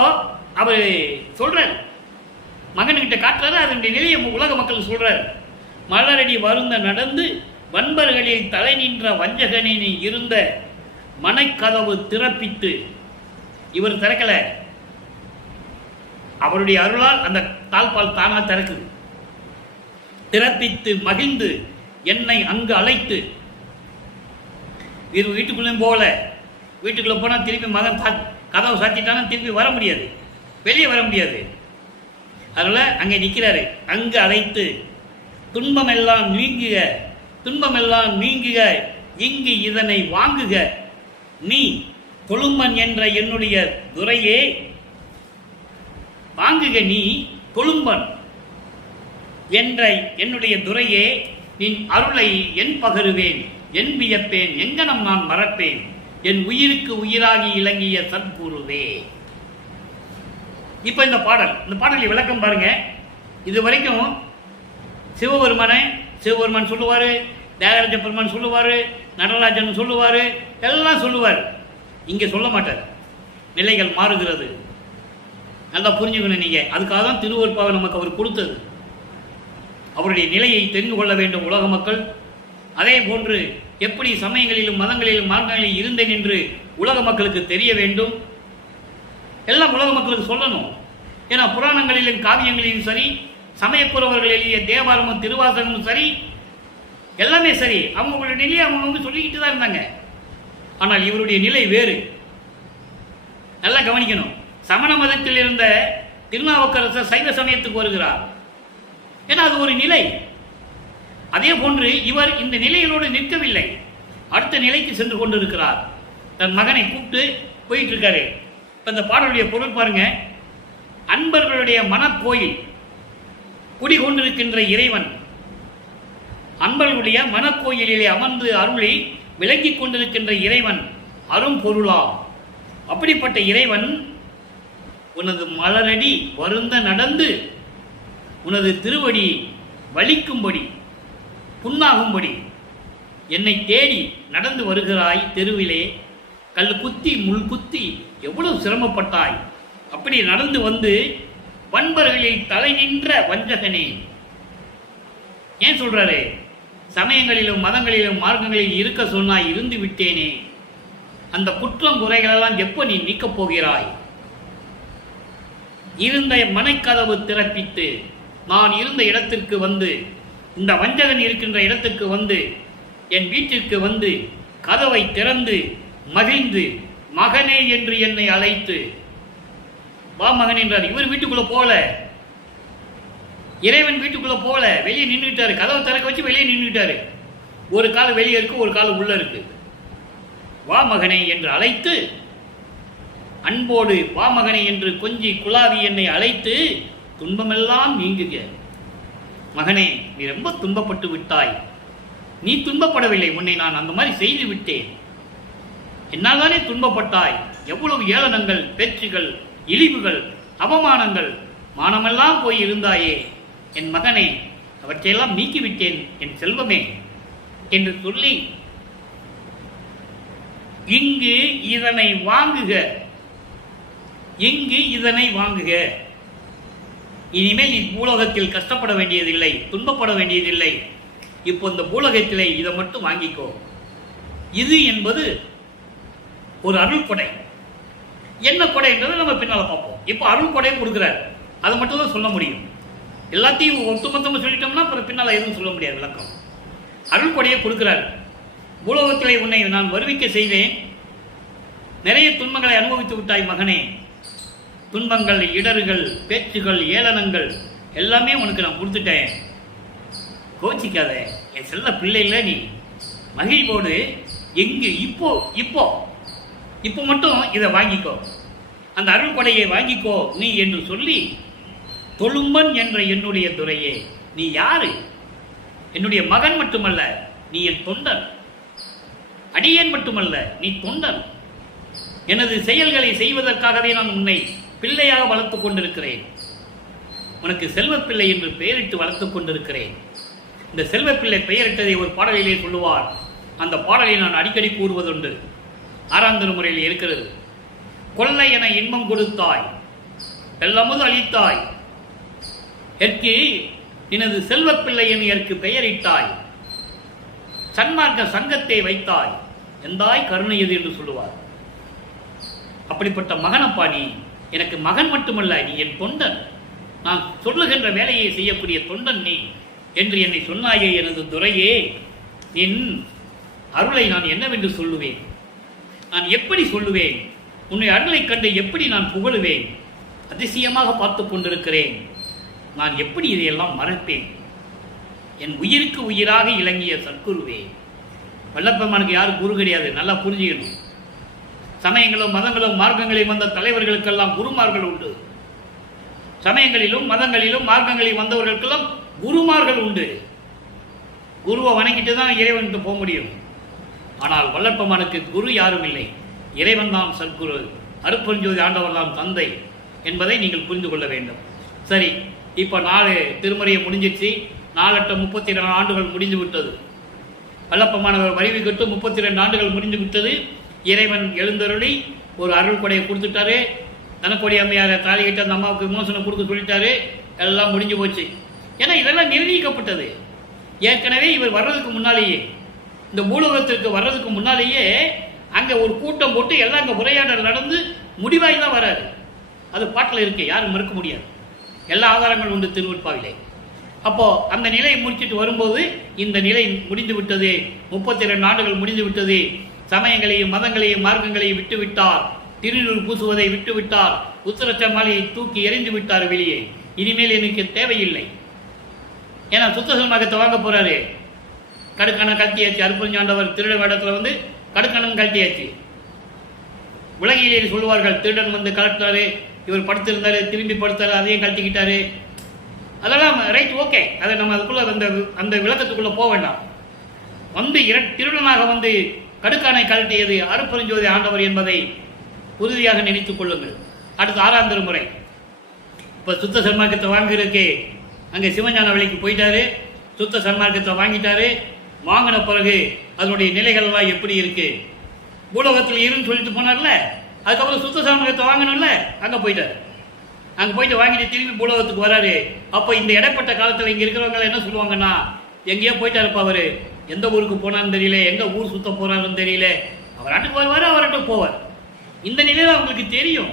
அவர் சொல்றார், மகன்கிட்ட காட்டுறாரு. அதனுடைய நிலையை உலக மக்கள் சொல்றார். மலரடி வருந்த நடந்து வன்பர்களில் தலை நின்ற வஞ்சகனின் இருந்த மனைக்கதவு திறப்பித்து. இவர் திறக்கல, அவருடைய அருளால் அந்த தாழ்பால் தானா திறக்குது. திறப்பித்து மகிழ்ந்து என்னை அங்கு அழைத்து. இது வீட்டுக்குள்ளேயும் போகல. வீட்டுக்குள்ள போனால் திருப்பி மகன் கதவை சாத்திட்டானா திருப்பி வர முடியாது, வெளியே வர முடியாது. அதனால அங்கே நிற்கிறாரு. அங்கு அழைத்து துன்பமெல்லாம் நீங்குக, துன்பமெல்லாம் நீங்குக, இங்கு இதனை வாங்குக. நீ கொழும்பன் என்ற என்னுடைய துரையே வாங்குக. நீ கொழும்பன் என்ற என்னுடைய துரையே, நின் அருளை என் பகருவேன், என் வியப்பேன், எங்கனம் நான் மறப்பேன், என் உயிருக்கு உயிராகி இலங்கிய சத்குருவே. இப்ப இந்த பாடலை விளக்கம் பாருங்க. இது வரைக்கும் சிவபெருமான் சொல்லுவாரு, தியாகராஜ பெருமான் சொல்லுவாரு, நடராஜன் சொல்லுவாரு, எல்லாம் சொல்லுவார். இங்க சொல்ல மாட்டார். நிலைகள் மாறுகிறது. நல்லா புரிஞ்சுக்கணும் நீங்க. அதுக்காக தான் திருவருட்பாவை நமக்கு அவர் கொடுத்தது. அவருடைய நிலையை தெரிந்து கொள்ள வேண்டும் உலக மக்கள். அதே போன்று எப்படி சமயங்களிலும் மதங்களிலும் மார்க்கங்களிலும் இருந்தேன் என்று உலக மக்களுக்கு தெரிய வேண்டும். எல்லாம் உலக மக்களுக்கு சொல்லணும். ஏன்னா புராணங்களிலும் காவியங்களிலும் சரி, சமயக்குறவர்கள் எழுதிய தேவாரமும் திருவாசகமும் சரி, எல்லாமே சரி, அவங்களுடைய நிலையை அவங்க சொல்லிக்கிட்டு தான் இருந்தாங்க. ஆனால் இவருடைய நிலை வேறு. நல்லா கவனிக்கணும். சமண மதத்தில் இருந்த திருநாவுக்கரசர் சைவ சமயத்துக்கு வருகிறார். ஏன்னா அது ஒரு நிலை. அதே போன்று இவர் இந்த நிலைகளோடு நிற்கவில்லை, அடுத்த நிலைக்கு சென்று கொண்டிருக்கிறார். தன் மகனை கூப்பிட்டு போயிட்டு இருக்காரு. இப்ப இந்த பாடலுடைய பொருள் பாருங்க. அன்பர்களுடைய மனக்கோயில் குடிகொண்டிருக்கின்ற இறைவன், அன்பர்களுடைய மனக்கோயிலிலே அமர்ந்து அருளி விளங்கி கொண்டிருக்கின்ற இறைவன் அரும் பொருளா. அப்படிப்பட்ட இறைவன் உனது மலரடி வருந்த நடந்து உனது திருவடி வலிக்கும்படி புண்ணாகும்படி என்னை தேடி நடந்து வருகிறாய். தெருவிலே கல் குத்தி முள் குத்தி எவ்வளவு சிரமப்பட்டாய். அப்படி நடந்து வந்து வன்பர்களில் தலை நின்ற வஞ்சகனே. ஏன் சொல்றாரு? சமயங்களிலும் மதங்களிலும் மார்க்கங்களில் இருக்க சொன்னாய், இருந்து விட்டேனே. அந்த குற்றம் குறைகளெல்லாம் எப்போ நீ நீக்கப் போகிறாய்? இருந்த மனைக்கதவு திறப்பித்து நான் இருந்த இடத்திற்கு வந்து, இந்த வஞ்சகன் இருக்கின்ற இடத்துக்கு வந்து, என் வீட்டிற்கு வந்து கதவை திறந்து மகிழ்ந்து மகனே என்று என்னை அழைத்து, வா மகன் என்றார். இவர் வீட்டுக்குள்ள போல, இறைவன் வீட்டுக்குள்ள போல, வெளியே நின்றுட்டாரு. கதவை திறக்க வச்சு வெளியே நின்றுட்டாரு. ஒரு கால் வெளியே இருக்கு, ஒரு கால் உள்ள இருக்கு. வா மகனே என்று அழைத்து, அன்போடு வா மகனே என்று கொஞ்சி குலாவி என்னை அழைத்து, துன்பமெல்லாம் நீங்குக. மகனே, நீ ரொம்ப துன்பப்பட்டு விட்டாய். நீ துன்பப்படவில்லை, உன்னை நான் அந்த மாதிரி செய்து விட்டேன். என்னால் தானே துன்பப்பட்டாய். எவ்வளவு ஏளனங்கள், பேச்சுகள், இழிவுகள், அவமானங்கள், மானமெல்லாம் போய் இருந்தாயே. என் மகனே, அவற்றையெல்லாம் நீக்கிவிட்டேன் என் செல்வமே என்று சொல்லி, இங்கு இதனை வாங்குக, இங்கு இதனை வாங்குக. இனிமேல் பூலோகத்தில் கஷ்டப்பட வேண்டியதில்லை, துன்பப்பட வேண்டியதில்லை. இப்போ இந்த பூலோகத்திலே இதை மட்டும் வாங்கிக்கோ. இது என்பது ஒரு அருள் கொடை. என்ன கொடைன்றதை நம்ம பின்னால பார்ப்போம். இப்போ அருள் கொடை கொடுக்கிறார், அதை மட்டும் தான் சொல்ல முடியும். எல்லாத்தையும் ஒட்டுமொத்தமாக சொல்லிட்டோம்னா அப்புறம் பின்னால் எதுவும் சொல்ல முடியாது விளக்கம். அருள் கொடையை கொடுக்கிறார். பூலோகத்திலே உன்னை நான் வருவிக்க செய்தேன். நிறைய துன்பங்களை அனுபவித்து விட்டாய் மகனே. துன்பங்கள், இடர்கள், பேச்சுகள், ஏளனங்கள் எல்லாமே உனக்கு நான் கொடுத்துட்டேன். கோச்சிக்காத, என் செல்ல பிள்ளைல நீ மகிழ்வோடு எங்கு இப்போ இப்போ இப்போ மட்டும் இதை வாங்கிக்கோ, அந்த அருள் கொடையை வாங்கிக்கோ நீ என்று சொல்லி, தொழும்பன் என்ற என்னுடைய துறையே, நீ யாரு? என்னுடைய மகன் மட்டுமல்ல, நீ என் தொண்டன். அடியேன் மட்டுமல்ல, நீ தொண்டன். எனது செயல்களை செய்வதற்காகவே நான் உன்னை பிள்ளையாக வளர்த்துக் கொண்டிருக்கிறேன். உனக்கு செல்வப்பிள்ளை என்று பெயரிட்டு வளர்த்துக் கொண்டிருக்கிறேன். இந்த செல்வப்பிள்ளை பெயரிட்டதை ஒரு பாடலிலே சொல்லுவார். அந்த பாடலை நான் அடிக்கடி கூறுவதுண்டு. 6ஆம் திருமுறையில் இருக்கிறது. கொள்ளை என இன்பம் கொடுத்தாய், வெள்ளமுது அளித்தாய், எற்கு எனது செல்வப்பிள்ளை எனக்கு பெயரிட்டாய், சன்மார்க்க சங்கத்தை வைத்தாய், எந்தாய் கருணை எது என்று சொல்லுவார். அப்படிப்பட்ட மகனப்பா நீ. எனக்கு மகன் மட்டுமல்ல, நீ என் தொண்டன். நான் சொல்லுகின்ற வேலையை செய்யக்கூடிய தொண்டன் நீ என்று என்னை சொன்னாயே எனது துரையே. என் அருளை நான் என்னவென்று சொல்லுவேன்? நான் எப்படி சொல்லுவேன்? உன்னை அருளை கண்டு எப்படி நான் புகழுவேன்? அதிசயமாக பார்த்து கொண்டிருக்கிறேன். நான் எப்படி இதையெல்லாம் மறப்பேன்? என் உயிருக்கு உயிராக இலங்கிய சத்குருவே. வல்லப்பெருமானுக்கு யாரும் குரு கிடையாது, நல்லா புரிஞ்சுக்கணும். சமயங்களும் மதங்களும் மார்க்கங்களையும் வந்த தலைவர்களுக்கெல்லாம் குருமார்கள் உண்டு. சமயங்களிலும் மதங்களிலும் மார்க்கங்களில் வந்தவர்களுக்கெல்லாம் குருமார்கள் உண்டு. குருவை வணங்கிட்டு தான் இறைவனுக்கு போக முடியும். ஆனால் வல்லப்பெருமானுக்கு குரு யாரும் இல்லை, இறைவன் தான் சத்குரு, அருட்பெருஞ்சோதி ஆண்டவர் தான் தந்தை என்பதை நீங்கள் புரிந்து கொள்ள வேண்டும். சரி, இப்போ 4 திருமுறையை முடிஞ்சிச்சு. 4 32 ஆண்டுகள் முடிந்து விட்டது. வல்லப்பெருமானவர் வரிவு கட்டு 32 ஆண்டுகள் முடிந்து விட்டது. இறைவன் எழுந்தருளி ஒரு அருள் கொடையை கொடுத்துட்டாரு. தனக்கொடி அம்மையாரை தாலி கட்டி அந்த அம்மாவுக்கு விமோசனம் கொடுக்க சொல்லிட்டாரு. எல்லாம் முடிஞ்சு போச்சு. ஏன்னா இதெல்லாம் நிர்ணயிக்கப்பட்டது. ஏற்கனவே இவர் வர்றதுக்கு முன்னாலேயே, இந்த பூலோகத்திற்கு வர்றதுக்கு முன்னாலேயே அங்கே ஒரு கூட்டம் போட்டு எல்லாம் அங்கே உரையாடல் நடந்து முடிவாய் தான் வராது. அது பாட்டில் இருக்கு, யாரும் மறுக்க முடியாது. எல்லா ஆதாரங்களும் உண்டு திருவருட்பாவிலே. அப்போ அந்த நிலையை முடிச்சுட்டு வரும்போது இந்த நிலை முடிந்து விட்டது. 32 ஆண்டுகள் முடிந்து விட்டது. சமயங்களையும் மதங்களையும் மார்க்கங்களையும் விட்டு விட்டார். திருநூறு பூசுவதை விட்டு விட்டார். உத்தரச்ச மாலையை தூக்கி எறிந்து விட்டார் வெளியே. இனிமேல் எனக்கு தேவையில்லை. ஏன்னா சுத்தசன்மார்க்கத்தை வாங்க போறாரு. கடுக்கணம் கழட்டியாச்சு. அருட்பெருஞ்சாண்டவர் திருட வேடத்தில் வந்து கடுக்கணம் கழட்டியாச்சு. உலகிலே சொல்லுவார்கள், திருடன் வந்து கலட்டாரு, இவர் படுத்திருந்தாரு, திரும்பி படுத்தாரு, அதையும் கழட்டிக்கிட்டாரு. அதெல்லாம் ரைட், ஓகே. அதை நம்ம அதுக்குள்ள அந்த விளக்கத்துக்குள்ள போக வேண்டாம். வந்து திருடனாக வந்து கடுக்கானை கழட்டியது அருட்பெருஞ்சோதி ஆண்டவர் என்பதை உறுதியாக நினைத்துக் கொள்ளுங்கள். அடுத்து 6ஆம் திருமுறை. இப்போ சுத்த சன்மார்க்கத்தை வாங்குறதுக்கே அங்கே சிவஞான வழிக்கு போயிட்டாரு. சுத்த சன்மார்க்கத்தை வாங்கிட்டாரு. வாங்கின பிறகு அதனுடைய நிலைகள் எல்லாம் எப்படி இருக்கு? பூலோகத்தில் இருன்னு சொல்லிட்டு போனார்ல, அதுக்கப்புறம் சுத்த சன்மார்க்கத்தை வாங்கணும்ல, அங்கே போயிட்டாரு. அங்கே போயிட்டு வாங்கிட்டு திரும்பி பூலோகத்துக்கு வராரு. அப்போ இந்த இடைப்பட்ட காலத்தில் இங்கே இருக்கிறவங்க என்ன சொல்லுவாங்கன்னா, எங்கேயோ போயிட்டாருப்பா அவரு, எந்த ஊருக்கு போனான்னு தெரியல, எங்க ஊர் சுத்த போறாருன்னு தெரியல, அவர் நாட்டுக்கு வருவார், அவர்கிட்ட போவார். இந்த நிலையில அவங்களுக்கு தெரியும்.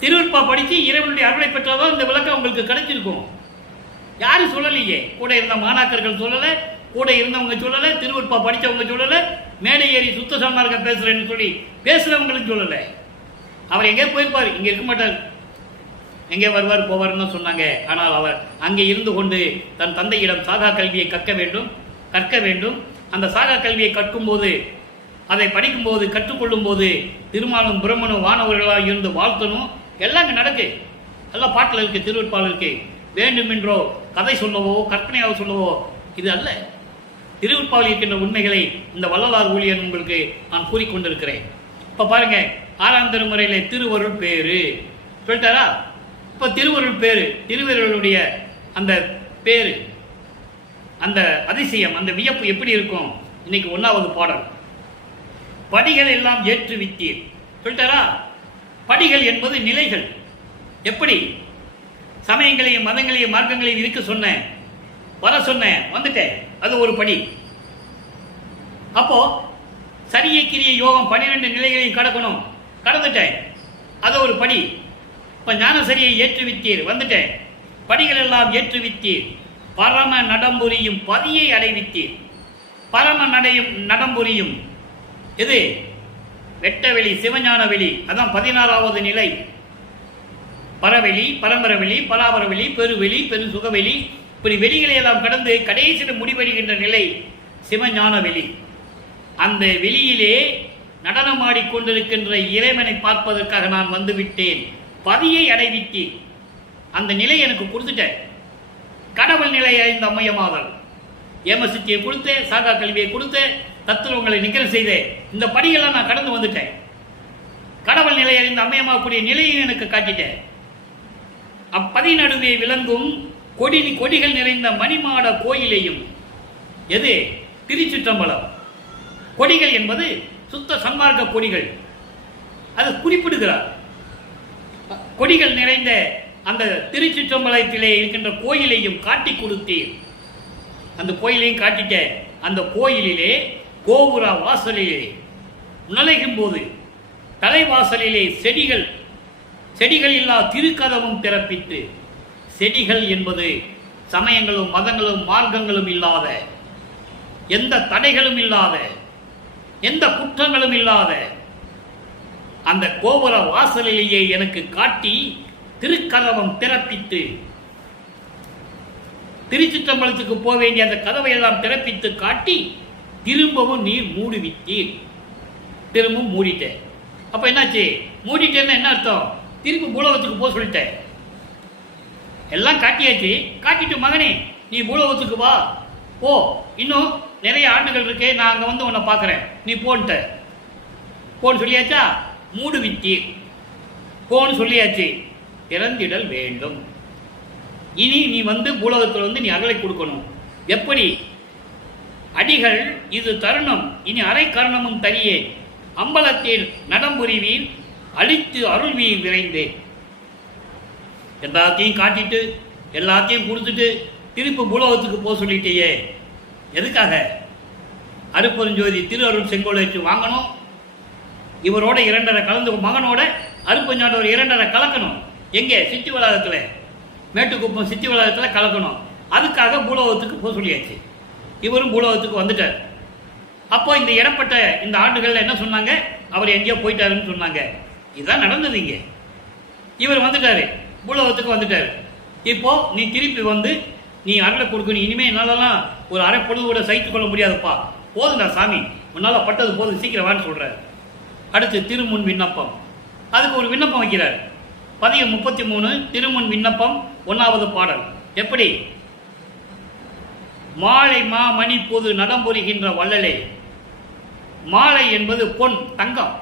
திருவருட்பா படிச்சு இறைவனுடைய அருளை பெற்றாதான் இந்த விளக்கம் உங்களுக்கு கிடைச்சிருக்கும். யாரும் சொல்லலையே, கூட இருந்த மாணாக்கர்கள் சொல்லல, கூட இருந்தவங்க சொல்லலை, திருவருட்பா படித்தவங்க சொல்லலை, மேடை ஏறி சுத்த சன்மார்க்கம் பேசுகிறேன்னு சொல்லி பேசுகிறவங்களும் சொல்லலை. அவர் எங்கே போயிருப்பார், இங்கே இருக்க மாட்டார், எங்கே வருவார் போவார்னு சொன்னாங்க. ஆனால் அவர் அங்கே இருந்து கொண்டு தன் தந்தையிடம் சாகா கல்வியை கற்க வேண்டும். அந்த சாகா கல்வியை கற்கும்போது, அதை படிக்கும்போது, கற்றுக்கொள்ளும் போது திருமாலும் பிரம்மனும் வானவர்களாக இருந்து வாழ்த்தணும். எல்லாம் இங்கே நடக்கு, எல்லாம் பாட்டில் இருக்குது, திருவருட்பால் இருக்குது. வேண்டுமென்றோ கதை சொல்லவோ கற்பனையாக சொல்லவோ இது அல்ல. திருவருட்பாவில் இருக்கின்ற உண்மைகளை இந்த வள்ளலார் ஊழியன் உங்களுக்கு நான் கூறிக்கொண்டிருக்கிறேன். இப்போ பாருங்க, 6ஆம் திருமுறையில் திருவருள் பேரு சொல்லிட்டாரா? இப்போ திருவருள் பேரு, திருவருளுடைய அந்த பேரு, அந்த அதிசயம், அந்த வியப்பு எப்படி இருக்கும்? இன்னைக்கு 1வது பாடல், படிகள் எல்லாம் ஏற்றுவித்தீர் சொல்லிட்டாரா? படிகள் என்பது நிலைகள். எப்படி? சமயங்களையும் மதங்களையும் மார்க்கங்களையும் இருக்க சொன்னேன், வர சொன்னேன், வந்துட்டேன், அது ஒரு படி. அப்போ சரியை கிரிய யோகம் 12 நிலைகளையும் கடக்கணும், கடந்துட்டேன், அது ஒரு படி. இப்போ ஞான சரியை ஏற்றுவித்தீர், வந்துட்டேன், படிகள் எல்லாம் ஏற்றுவித்தீர். பரம நடம்புரியும் பதியை அடைவித்தீர். பரம நடம்புரியும் எது? வெட்டவெளி, சிவஞான வெளி, அதான் 16வது நிலை. பரவெளி, பரம்பரவெளி, பராபரவெளி, பெருவெளி, பெரு சுகவெளி, இப்படி வெளிகளை எல்லாம் கடந்து கடைசியில் முடிவடைகின்ற நிலை சிவஞான வெளி. அந்த வெளியிலே நடனமாடிக்கொண்டிருக்கின்ற இறைவனை பார்ப்பதற்காக நான் வந்துவிட்டேன், பதியை அடைவித்தேன். அந்த நிலை எனக்கு கொடுத்துட்டேன். கடவுள் நிலை அறிந்த அம்மையமாதல், ஏமசித்தியை கொடுத்தேன், சாகா கல்வியை கொடுத்தேன், தத்துவங்களை நிகழ் செய்தேன். இந்த படியெல்லாம் நான் கடந்து வந்துட்டேன். கடவுள் நிலை அறிந்த அம்மையமாகக்கூடிய நிலையை எனக்கு காட்டிட்டேன். அப்பதி நடுவே விளங்கும் கொடிகள் நிறைந்த மணிமாட கோயிலையும், எது? திருச்சிற்றம்பலம். கொடிகள் என்பது சுத்த சன்மார்க்க கொடிகள், அது குறிப்பிடுகிறார். கொடிகள் நிறைந்த அந்த திருச்சிற்றம்பலத்திலே இருக்கின்ற கோயிலையும் காட்டி கொடுத்தீர். அந்த கோயிலையும் காட்டிட்ட. அந்த கோயிலிலே கோபுர வாசலிலே நுழையும் போது தலைவாசலிலே செடிகள் இல்லா திருக்கதவும் திறப்பித்து, செடிகள் என்பது சமயங்களும் மதங்களும் மார்க்கங்களும் இல்லாத, எந்த தடைகளும் இல்லாத, எந்த குற்றங்களும் இல்லாத அந்த கோபுர வாசலிலேயே எனக்கு காட்டி திருக்கதவம் திறப்பித்து, திருச்சிற்றம்பலத்துக்கு போக வேண்டிய அந்த கதவை எல்லாம் திறப்பித்து காட்டி திரும்பவும் நீர் மூடிவிட்டீர். திரும்பவும் மூடிட்டேன். அப்ப என்னாச்சு? மூடிட்டேன்னா என்ன அர்த்தம்? திரும்பி பூலோகத்துக்கு போக சொல்லிட்டேன். எல்லாம் காட்டியாச்சு. காட்டிட்டு மகனே நீ பூலோகத்துக்கு வா, போ, இன்னும் நிறைய ஆண்டுகள் இருக்கு, நான் அங்கே வந்து உன்னை பார்க்குறேன், நீ போன்ட்ட போன்னு சொல்லியாச்சா? மூடுவித்தீர், போன்னு சொல்லியாச்சு. திறந்திடல் வேண்டும். இனி நீ வந்து பூலோகத்தில் வந்து நீ அகலை கொடுக்கணும். எப்படி? அடிகள் இது தருணம், இனி அரை கருணமும் தரியே, அம்பலத்தில் நடம்புரிவீர், அழித்து அருள்வீர் விரைந்தே. எல்லாத்தையும் காட்டிட்டு எல்லாத்தையும் கொடுத்துட்டு திருப்பி பூலோகத்துக்கு போக சொல்லிட்டேயே, எதுக்காக? அருப்பெருஞ்சோதி திரு அருள் செங்கோலேற்று வாங்கணும், இவரோட 2.5 கலந்து, மகனோட அருப்பஞ்சாண்டவர் 2.5 கலக்கணும். எங்கே? சித்தி வளாகத்தில், மேட்டுக்குப்பம் சித்தி வளாகத்தில் கலக்கணும். அதுக்காக பூலோகத்துக்கு போக சொல்லியாச்சு. இவரும் பூலோகத்துக்கு வந்துட்டார். அப்போ இந்த இடப்பட்ட இந்த ஆண்டுகளில் என்ன சொன்னாங்க? அவர் எங்கேயோ போயிட்டாருன்னு சொன்னாங்க. இதுதான் நடந்தது. இங்கே இவர் வந்துட்டாரு, பூலோகத்துக்கு வந்துட்டாரு. இப்போ நீ திருப்பி வந்து நீ அருளை கொடுக்கணும். இனிமேல் என்னாலலாம் ஒரு அரை பொழுது கூட சகித்து கொள்ள முடியாதுப்பா, போதுண்டா சாமி, உன்னால் பட்டது போதும், சீக்கிரம் வான்னு சொல்கிறார். அடுத்து திருமுன் விண்ணப்பம், அதுக்கு ஒரு விண்ணப்பம் வைக்கிறார். பதிகம் 33 திருமுன் விண்ணப்பம் 1வது பாடல். எப்படி? மாலை மா மணி பொது நடம்புரிகின்ற வள்ளலே. மாலை என்பது பொன், தங்கம்.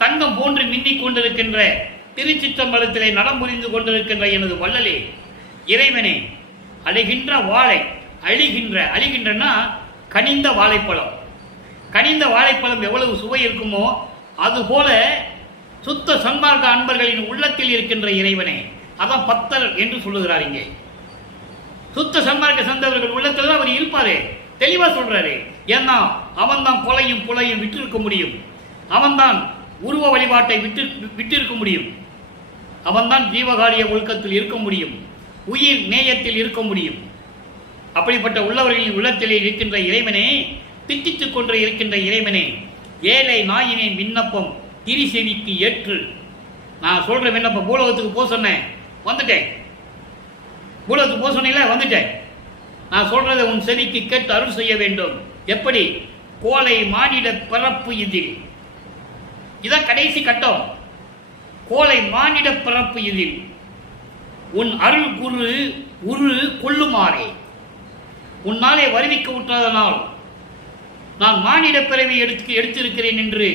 தங்கம் போன்று மின்னிக் கொண்டிருக்கின்ற திருச்சிற்றம்பலத்திலே நடம்புரிந்து கொண்டிருக்கின்ற எனது வள்ளலே, இறைவனே, அழிகின்ற வாழை, அழிகின்றனா கனிந்த வாழைப்பழம். கனிந்த வாழைப்பழம் எவ்வளவு சுவை இருக்குமோ அதுபோல சுத்த சன்மார்க்க அன்பர்களின் உள்ளத்தில் இருக்கின்ற இறைவனே, அதான் பத்தர் என்று சொல்லுகிறார். இங்கே சுத்த சன்மார்க்க சந்தவர்கள் உள்ளத்தில் தான் அவர் இருப்பாரு, தெளிவா சொல்றாரு. ஏன்னா அவன்தான் கொலையும் புலையும் விட்டு இருக்க முடியும், அவன்தான் உருவ வழிபாட்டை விட்டு இருக்க முடியும், அவன்தான் ஜீவகாரிய ஒழுக்கத்தில் இருக்க முடியும், உயிர் நேயத்தில் இருக்க முடியும். அப்படிப்பட்ட உள்ளவர்களின் உள்ளத்திலே இருக்கின்ற இறைவனே, திட்டித்துக் கொண்டு இருக்கின்ற இறைவனே, ஏழை நாயினேன் விண்ணப்பம் திரிசெவிக்கு ஏற்று. நான் சொல்ற விண்ணப்பம், பூலோகத்துக்கு போக சொன்னேன், வந்துட்டேன். பூலோகத்துக்கு போக சொன்னீங்களா, வந்துட்டேன். நான் சொல்றதை உன் செவிக்கு கேட்டு அருள் செய்ய வேண்டும். எப்படி? கோலை மானிட பிறப்பு இதில். இதான் கடைசி கட்டம். கோலை மானிட பிறப்பு இதில் உன் அருள் குரு உரு கொள்ளுமாறே. உன்னாலே வருவிக்க விட்டதனால் நான் மானிட பிறவி எடுத்திருக்கிறேன் என்று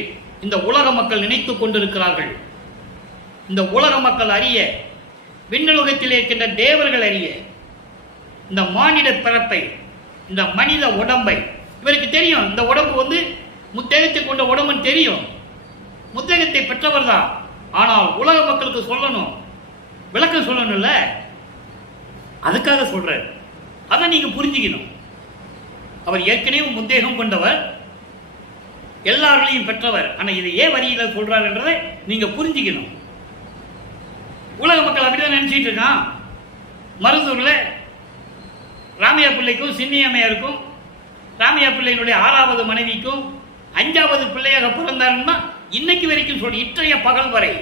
இந்த உலக மக்கள் நினைத்துக் கொண்டிருக்கிறார்கள். இந்த உலக மக்கள் அறிய, விண்ணுலகத்தில் இருக்கின்ற தேவர்கள் அறிய, இந்த மானிட பிறப்பை, இந்த மனித உடம்பை, இவருக்கு தெரியும் இந்த உடம்பு முத்தேகத்தை கொண்ட உடம்புன்னு தெரியும், முத்தேகத்தை பெற்றவர் தான். ஆனால் உலக மக்களுக்கு சொல்லணும், விளக்கம் சொல்லணும்ல, அதுக்காக சொல்றார். அதை நீங்க புரிஞ்சுக்கணும். அவர் ஏற்கனவே முத்தேகம் கொண்டவர், எல்லார்களையும் பெற்றவர். ஆனா இதை ஏன் வரியில சொல்றார் என்றதை நீங்க புரிஞ்சுக்கணும். உலக மக்கள் அப்படிதான் நினைச்சிட்டு இருக்கான். மருந்தூர்ல ராமையா பிள்ளைக்கும் சின்னியம்மையாருக்கும், ராமையா பிள்ளையினுடைய 6வது மனைவிக்கும் 5வது பிள்ளையாக பிறந்தாருன்னா இன்னைக்கு வரைக்கும் சொல்லி, இற்றைய பகல் வரை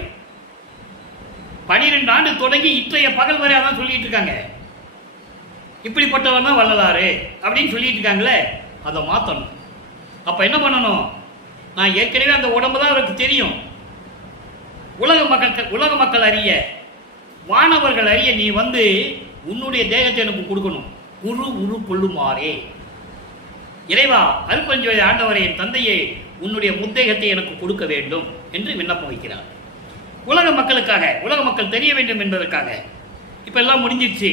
12 ஆண்டு தொடங்கி இற்றைய பகல் வரை அதான் சொல்லிட்டு இருக்காங்க. இப்படிப்பட்டவர் தான் வள்ளலாறு அப்படின்னு சொல்லிட்டு இருக்காங்களே, அதை மாற்றணும். அப்ப என்ன பண்ணணும்? நான் ஏற்கனவே அந்த உடம்பு தான் அவருக்கு தெரியும். உலக மக்கள் அறிய, வானவர்கள் அறிய நீ உன்னுடைய தேகத்தை எனக்கு கொடுக்கணும். குரு உரு கொள்ளுமாறே. இறைவா, அருட்பெருஞ்சோதி ஆண்டவரே, என் தந்தையே, உன்னுடைய முத்தேகத்தை எனக்கு கொடுக்க வேண்டும் என்று விண்ணப்பம் வைக்கிறார். உலக மக்களுக்காக, உலக மக்கள் தெரிய வேண்டும் என்பதற்காக. இப்ப எல்லாம் முடிஞ்சிடுச்சு.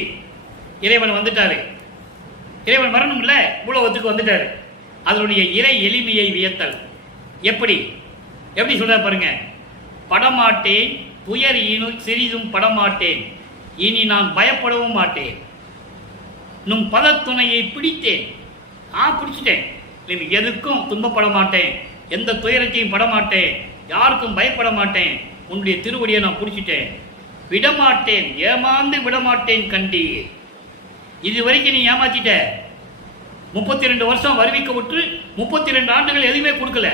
இறைவன் வந்துட்டாரு. இறைவன் வரணும் இல்ல, பூலோகத்துக்கு வந்துட்டாரு. அதனுடைய இறை எளிமையை வியத்தல். எப்படி சொல்ற பாருங்க. படமாட்டேன் துயர் சிறிதும் படமாட்டேன், இனி நான் பயப்படவும் மாட்டேன். நும் பதத்துணையை பிடித்தேன், பிடிச்சிட்டேன். எதுக்கும் துன்பப்பட மாட்டேன், எந்த துயரத்தையும் படமாட்டேன், யாருக்கும் பயப்பட மாட்டேன். உன்னுடைய திருவடியை நான் பிடிச்சிட்டேன். விடமாட்டேன், ஏமாந்து விடமாட்டேன் கண்டி. இது வரைக்கும் நீ ஏமாத்திட்ட. 32 வருஷம் வருவிக்க விட்டு 32 ஆண்டுகள் எதுவுமே கொடுக்கல.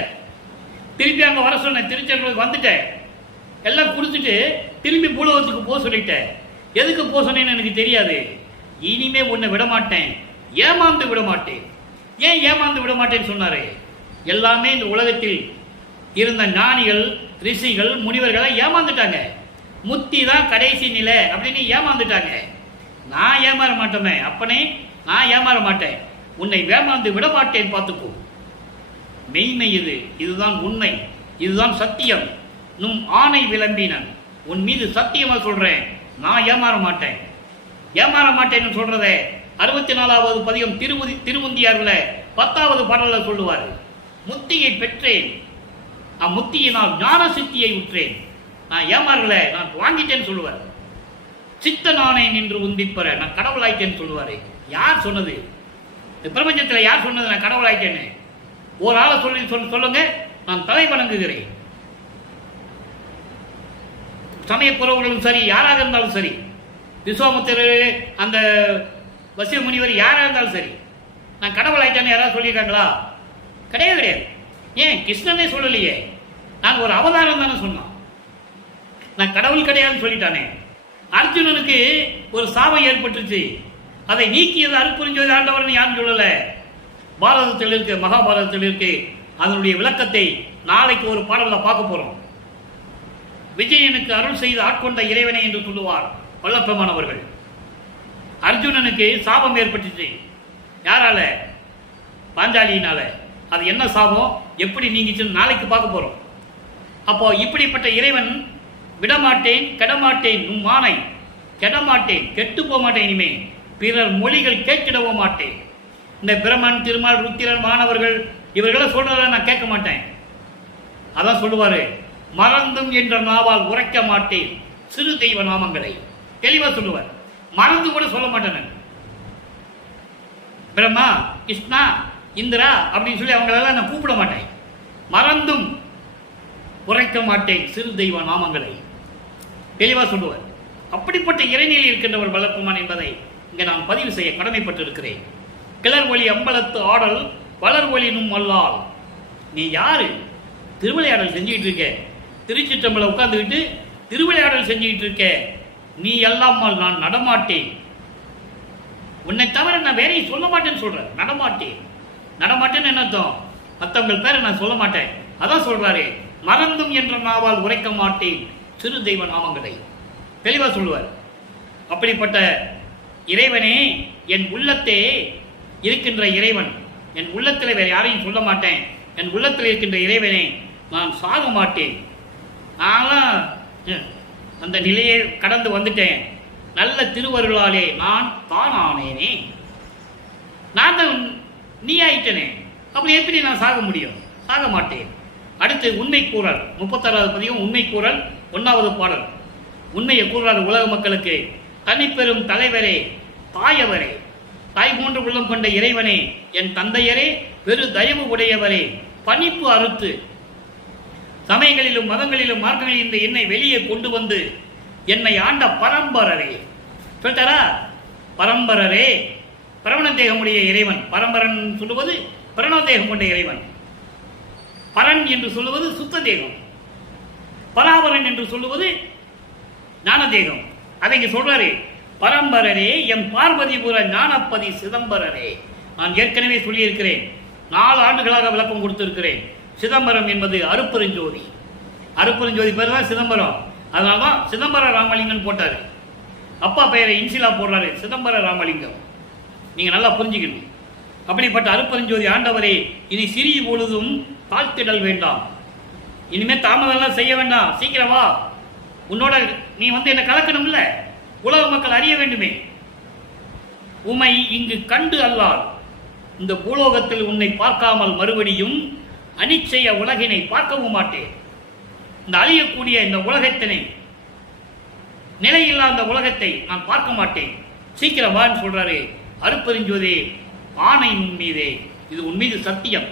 திருப்பி அங்க வர சொன்னேன், திருச்செந்தூருக்கு வந்துட்டேன், எல்லாம் கொடுத்துட்டு திரும்பி பூலோகத்துக்கு போக சொல்லிட்டேன். எதுக்கு போக சொன்னேன்னு எனக்கு தெரியாது. இனிமே உன்னை விடமாட்டேன், ஏமாந்து விடமாட்டேன். ஏன் ஏமாந்து விடமாட்டேன்னு சொன்னாரு? எல்லாமே இந்த உலகத்தில் இருந்த ஞானிகள், ரிஷிகள், முனிவர்களை ஏமாந்துட்டாங்க. முத்தி தான் கடைசி நிலை அப்படின்னு ஏமாந்துட்டாங்க. நான் ஏமாற மாட்டேன் அப்பனே, நான் ஏமாற மாட்டேன், உன்னை ஏமாந்து விடமாட்டேன், பார்த்துக்கோ. மெய்மை இது, இதுதான் உண்மை, இதுதான் சத்தியம். நும் ஆணை விளம்பினன், உன் மீது சத்தியமா சொல்றேன், நான் ஏமாற மாட்டேன். ஏமாற மாட்டேன்னு சொல்றத 64வது பதிகம் திருமுந்தியார்ல 10வது பாடல சொல்லுவாரு. முத்தியை பெற்றேன், அம்முத்தியினால் ஞான சித்தியை உற்றேன், நான் ஏமாறல, நான் வாங்கிட்டேன்னு சொல்லுவார். சித்த நானே நின்று உந்திப்பற, நான் கடவுளாயிட்டேன்னு சொல்லுவாரு. யார் சொன்னது? பிரபஞ்சத்துல யார் சொன்னது நான் கடவுளாயிட்டேன்னு? ஒரு ஆளை சொல்லுங்க, நான் தலை வணங்குகிறேன். சமயப்புறவர்களும் சரி, யாராக இருந்தாலும் சரி, விஸ்வாமுத்திரர், அந்த வசிய முனிவர், யாராக இருந்தாலும் சரி, நான் கடவுளாயிட்டேன்னு யாராவது சொல்லியிருக்காங்களா? கிடையாது, கிடையாது. ஏன் கிருஷ்ணனே சொல்லலையே, நாங்க ஒரு அவதாரம் தானே சொன்னோம். நான் கடவுள் கிடையாதுன்னு சொல்லிட்டானே. அர்ஜுனனுக்கு ஒரு சாபம் ஏற்பட்டுச்சு, அதை நீக்கியது அருட்பெருஞ்சோதி ஆண்டவர்னு யாரும் சொல்லல. பாரதத்தில் இருக்கு, மகாபாரதத்தில் இருக்கு. அதனுடைய விளக்கத்தை நாளைக்கு ஒரு பாடல்ல பார்க்க போறோம். விஜயனுக்கு அருள் செய்து ஆட்கொண்ட இறைவனை என்று சொல்லுவார் வல்லப்பெருமானவர்கள். அர்ஜுனனுக்கு சாபம் ஏற்பட்டுச்சு. யாரால? பாஞ்சாலியினால. அது என்ன சாபம், எப்படி நீங்கிச்சுன்னு நாளைக்கு பார்க்க போறோம். அப்போ இப்படிப்பட்ட இறைவன் விடமாட்டேன், கெடமாட்டேன், நும் ஆணை, கெடமாட்டேன், கெட்டு போக மாட்டேன், இனிமே பிறர் மொழிகள் கேட்டிடவோ மாட்டேன். இந்த பிரமன், திருமால், ருத்திரன், மாணவர்கள் இவர்களை சொல்றத நான் கேட்க மாட்டேன். அதான் சொல்லுவாரு, மறந்தும் என்ற நாவால் உரைக்க மாட்டேன் சிறு தெய்வ நாமங்களை. தெளிவா சொல்லுவார். மறந்து கூட சொல்ல மாட்டேன். பிரம்மா, கிருஷ்ணா, இந்திரா அப்படின்னு சொல்லி அவங்களெல்லாம் நான் கூப்பிட மாட்டேன். மறந்தும் உரைக்க மாட்டேன் சிறு தெய்வ நாமங்களை. தெளிவா சொல்லுவார். அப்படிப்பட்ட இறைநிலையில் இருக்கின்றவர் வல்லப்பெருமான் என்பதை இங்கே நான் பதிவு செய்ய கடமைப்பட்டிருக்கிறேன். கிளர் ஒளி அம்பலத்து ஆடல் வளர் ஒளினும் அல்லால். நீ யாரு? திருவிளையாடல் செஞ்சுக்கிட்டு இருக்க, திருச்சிற்றம்பல உட்கார்ந்துக்கிட்டு திருவிளையாடல் செஞ்சுக்கிட்டு இருக்க. நீ அல்லாமல் நான் நடமாட்டேன், உன்னை தவிர நான் வேறையும் சொல்ல மாட்டேன்னு சொல்ற. நடமாட்டேன், நடமாட்டேன்னு என்ன அர்த்தம்? மற்றவங்க பேரை நான் சொல்ல மாட்டேன். அதான் சொல்றாரு, மறந்தும் என்ற நாவால் உரைக்க மாட்டேன் சிறு தெய்வ நாமங்களை. தெளிவா சொல்லுவார். அப்படிப்பட்ட இறைவனே, என் உள்ளத்தே இருக்கின்ற இறைவன், என் உள்ளத்தில் வேற யாரையும் சொல்ல மாட்டேன். என் உள்ளத்தில் இருக்கின்ற இறைவனே, நான் சாக மாட்டேன். நான்லாம் அந்த நிலையை கடந்து வந்துட்டேன். நல்ல திருவருளாலே நான் தான் ஆனேனே. நான் தான் நீ ஆயிட்டனே, அப்படி எப்படி நான் சாக முடியும்? சாக மாட்டேன். அடுத்து உண்மை கூறல், 36வது பதிகம் உண்மை கூறல் 1வது பாடல். உண்மையை கூறார் உலக மக்களுக்கு. தனிப்பெரும் தலைவரே, தாயவரே, தாய் போன்ற உள்ளம் கொண்ட இறைவனே, என் தந்தையரே, பெரு தயவு உடையவரே, பணிப்பு அறுத்து சமயங்களிலும் மதங்களிலும் மார்க்கங்களில் என்னை வெளியே கொண்டு வந்து என்னை ஆண்ட பரம்பரரே. சொல்லிட்டாரா? பரம்பரரே, பரவணதேகமுடைய இறைவன். பரம்பரன் சொல்லுவது பரணதேகம் கொண்ட இறைவன். பரன் என்று சொல்லுவது சுத்த தேகம், பராபரன் என்று சொல்லுவது ஞானதேகம். அதை இங்க சொல்றாரு, பரம்பரரே எம் பார்வதிபுர ஞானப்பதி சிதம்பரரே. நான் ஏற்கனவே சொல்லியிருக்கிறேன், 4 ஆண்டுகளாக விளக்கம் கொடுத்திருக்கிறேன். சிதம்பரம் என்பது அருப்பெருஞ்சோதி. அருப்பெருஞ்சோதி பேர் தான் சிதம்பரம். அதனால்தான் சிதம்பர ராமலிங்கம் போட்டாரு. அப்பா பெயரை இன்சிலா போடுறாரு, சிதம்பர ராமலிங்கம். நீங்க நல்லா புரிஞ்சுக்கணும். அப்படிப்பட்ட அருப்பெருஞ்சோதி ஆண்டவரே, இனி சிறிய பொழுதும் தாழ்த்திடல் வேண்டாம். இனிமே தாமதம் செய்ய வேண்டாம், சீக்கிரம் வா. உன்னோட நீ என்ன கலக்கணும்ல, உலக மக்கள் அறிய வேண்டுமே. உமை இங்கு கண்டு அல்லால் இந்த பூலோகத்தில் உன்னை பார்க்காமல் மறுபடியும் அனிச்சய உலகினை பார்க்கவும் மாட்டேன். இந்த அழியக்கூடிய இந்த உலகத்தினை, நிலையில்லா அந்த உலகத்தை நான் பார்க்க மாட்டேன். சீக்கிரம் வான்னு சொல்றாரு. அருப்பெருஞ்சோதி ஆணை உன் மீதே, இது உன் மீது சத்தியம்.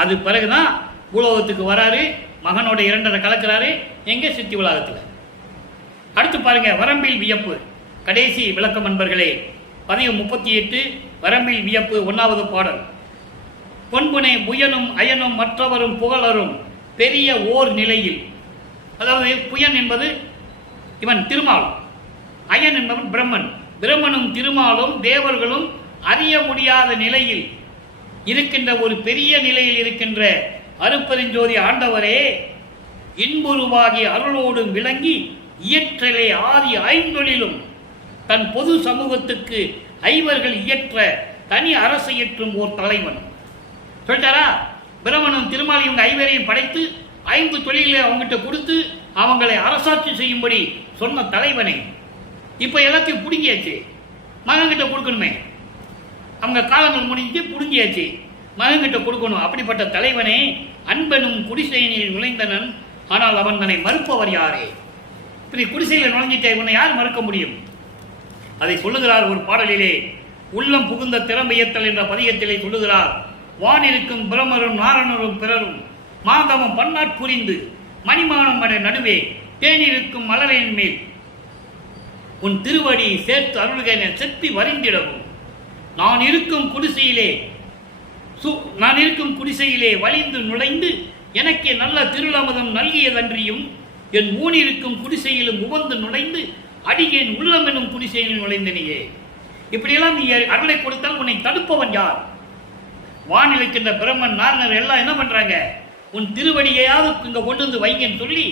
அது பிறகுதான் பூலோகத்துக்கு வராரு, மகனோட 2 கலக்கிறாரு. எங்க? சித்தி உலகத்தில். அடுத்து பாருங்க, வரம்பில் வியப்பு. கடைசி விளக்கம் அன்பர்களே, பதிவு 38 வரம்பில் வியப்பு 1வது பாடல். பொன்புனை புயனும் அயனும் மற்றவரும் புகழரும் பெரிய ஓர் நிலையில். அதாவது புயன் என்பது இவன் திருமால், அயன் என்பவன் பிரம்மன். பிரம்மனும் திருமாலும் தேவர்களும் அறிய முடியாத நிலையில் இருக்கின்ற ஒரு பெரிய நிலையில் இருக்கின்ற அருப்பெருஞ்சோதி ஆண்டவரே, இன்புருவாகி அருளோடு விளங்கி இயற்றலே ஆதி 5 தன் பொது சமூகத்துக்கு 5 இயற்ற தனி அரசு இயற்றும் ஓர் தலைவன். சொல்லிட்டாரா? பிரம்மனும் திருமால் இவங்க 5 படைத்து 5 தொழில்களை அவங்ககிட்ட கொடுத்து அவங்களை அரசாட்சி செய்யும்படி சொன்ன தலைவனை இப்ப எல்லாத்தையும் புடுங்கியாச்சு, மகன்கிட்ட கொடுக்கணுமே. அவங்க காலங்கள் முடிஞ்சு புடுங்கியாச்சு, மகன்கிட்ட கொடுக்கணும். அப்படிப்பட்ட தலைவனே, அன்பனும் குடிசையினில் நுழைந்தனன், ஆனால் அவன் தன்னை மறுப்பவர் யாரே? இப்படி குடிசையில் நுழைஞ்சிட்டே உன்னை யார் மறுக்க முடியும்? அதை சொல்லுகிறார் ஒரு பாடலிலே. உள்ளம் புகுந்த திறமையத்தல் என்ற பதிகத்திலே சொல்லுகிறார். வானிருக்கும் பிரமரும் நாரணரும் பிறரும் மாதவம் பன்னாட் புரிந்து மணிமானம் அட நடுவே தேனிருக்கும் மலரின் மேல் உன் திருவடி சேர்த்து அருள்கென செப்பி வரிந்திடவும் நான் இருக்கும் குடிசையிலே வலிந்து நுழைந்து எனக்கே நல்ல திருளமதம் நல்கியதன்றியும் என் ஊனிருக்கும் குடிசையிலும் உவந்து நுழைந்து அடியேன் உள்ளம் என்னும் குடிசையில் நுழைந்தனையே. இப்படியெல்லாம் நீ அருளை கொடுத்தால் உன்னை தடுப்பவன் யார்? வானிலைக்கின்ற பிரம்மன் நாரணர் எல்லாம் என்ன பண்றாங்க? உன் திருவடியையாவது இங்க கொண்டு வந்து வைங்கன்னு சொல்லி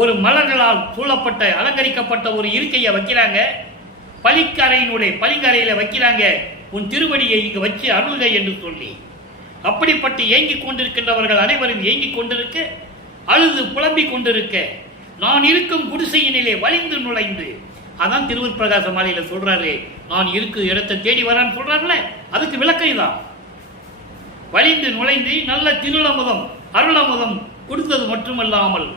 ஒரு மலர்களால் சூழப்பட்ட அலங்கரிக்கப்பட்ட ஒரு இருக்கையை வைக்கிறாங்க. பளிங்கரையில வைக்கிறாங்க. உன் திருவடியை இங்கு வச்சு அருள்கை என்று சொல்லி. அப்படிப்பட்டு ஏங்கிக் கொண்டிருக்கின்றவர்கள் அனைவரும் ஏங்கிக் கொண்டிருக்க, அழுது புலம்பிக் கொண்டிருக்க, நான் இருக்கும் குடிசையினிலே வலிந்து நுழைந்து, அதான் திருவருட்பிரகாச மாலையில சொல்றாரு, நான் இருக்கும் இடத்தை தேடி வரான்னு சொல்றாருல, அதுக்கு விளக்கம் தான். வலிந்து நுழைந்து நல்ல திருளமுதம் அருளமுதம் கொடுத்தது மட்டுமல்லாமல்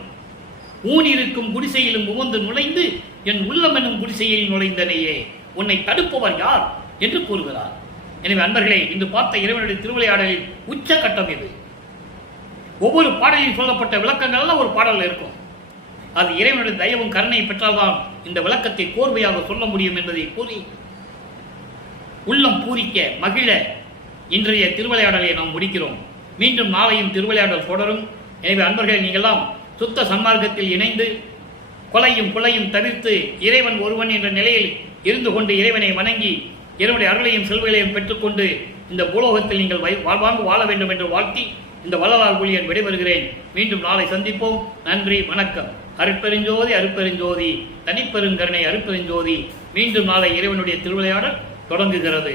ஊன் இருக்கும் குடிசையிலும் உவந்து நுழைந்து என் உள்ளம் என்னும் குடிசையில் நுழைந்தனையே, உன்னை தடுப்பவர் யார் என்று கூறுகிறார். எனவே அன்பர்களே, இன்று பார்த்த இறைவனுடைய திருவிளையாடலில் உச்சகட்டம் இது. ஒவ்வொரு பாடலில் சொல்லப்பட்ட விளக்கங்கள் ஒரு பாடலில் இருக்கும். அது இறைவனுடைய தயவும் கருணை பெற்றால்தான் இந்த விளக்கத்தை கோர்வையாக சொல்ல முடியும் என்பதை கூறி உள்ளம் பூரிக்க மகிழ இன்றைய திருவிளையாடலை நாம் முடிக்கிறோம். மீண்டும் நாளையும் திருவிளையாடல் தொடரும். எனவே அன்பர்களே, நீங்களாம் சுத்த சன்மார்க்கத்தில் இணைந்து கொலையும் கொலையும் தவிர்த்து இறைவன் ஒருவன் என்ற நிலையில் இருந்து கொண்டு இறைவனை வணங்கி இறைவனுடைய அருளையும் செல்வங்களையும் பெற்றுக்கொண்டு இந்த பூலோகத்தில் நீங்கள் வாழ்வாங்கு வாழ வேண்டும் என்று வாழ்த்தி இந்த வள்ளலார் ஊழியன் விடைபெறுகிறேன். மீண்டும் நாளை சந்திப்போம். நன்றி, வணக்கம். அருட்பெருஞ்சோதி அருட்பெருஞ்சோதி, தனிப்பெருங்கருணை அருட்பெருஞ்சோதி. மீண்டும் நாளை இறைவனுடைய திருவிளையாடல் தொடங்குகிறது.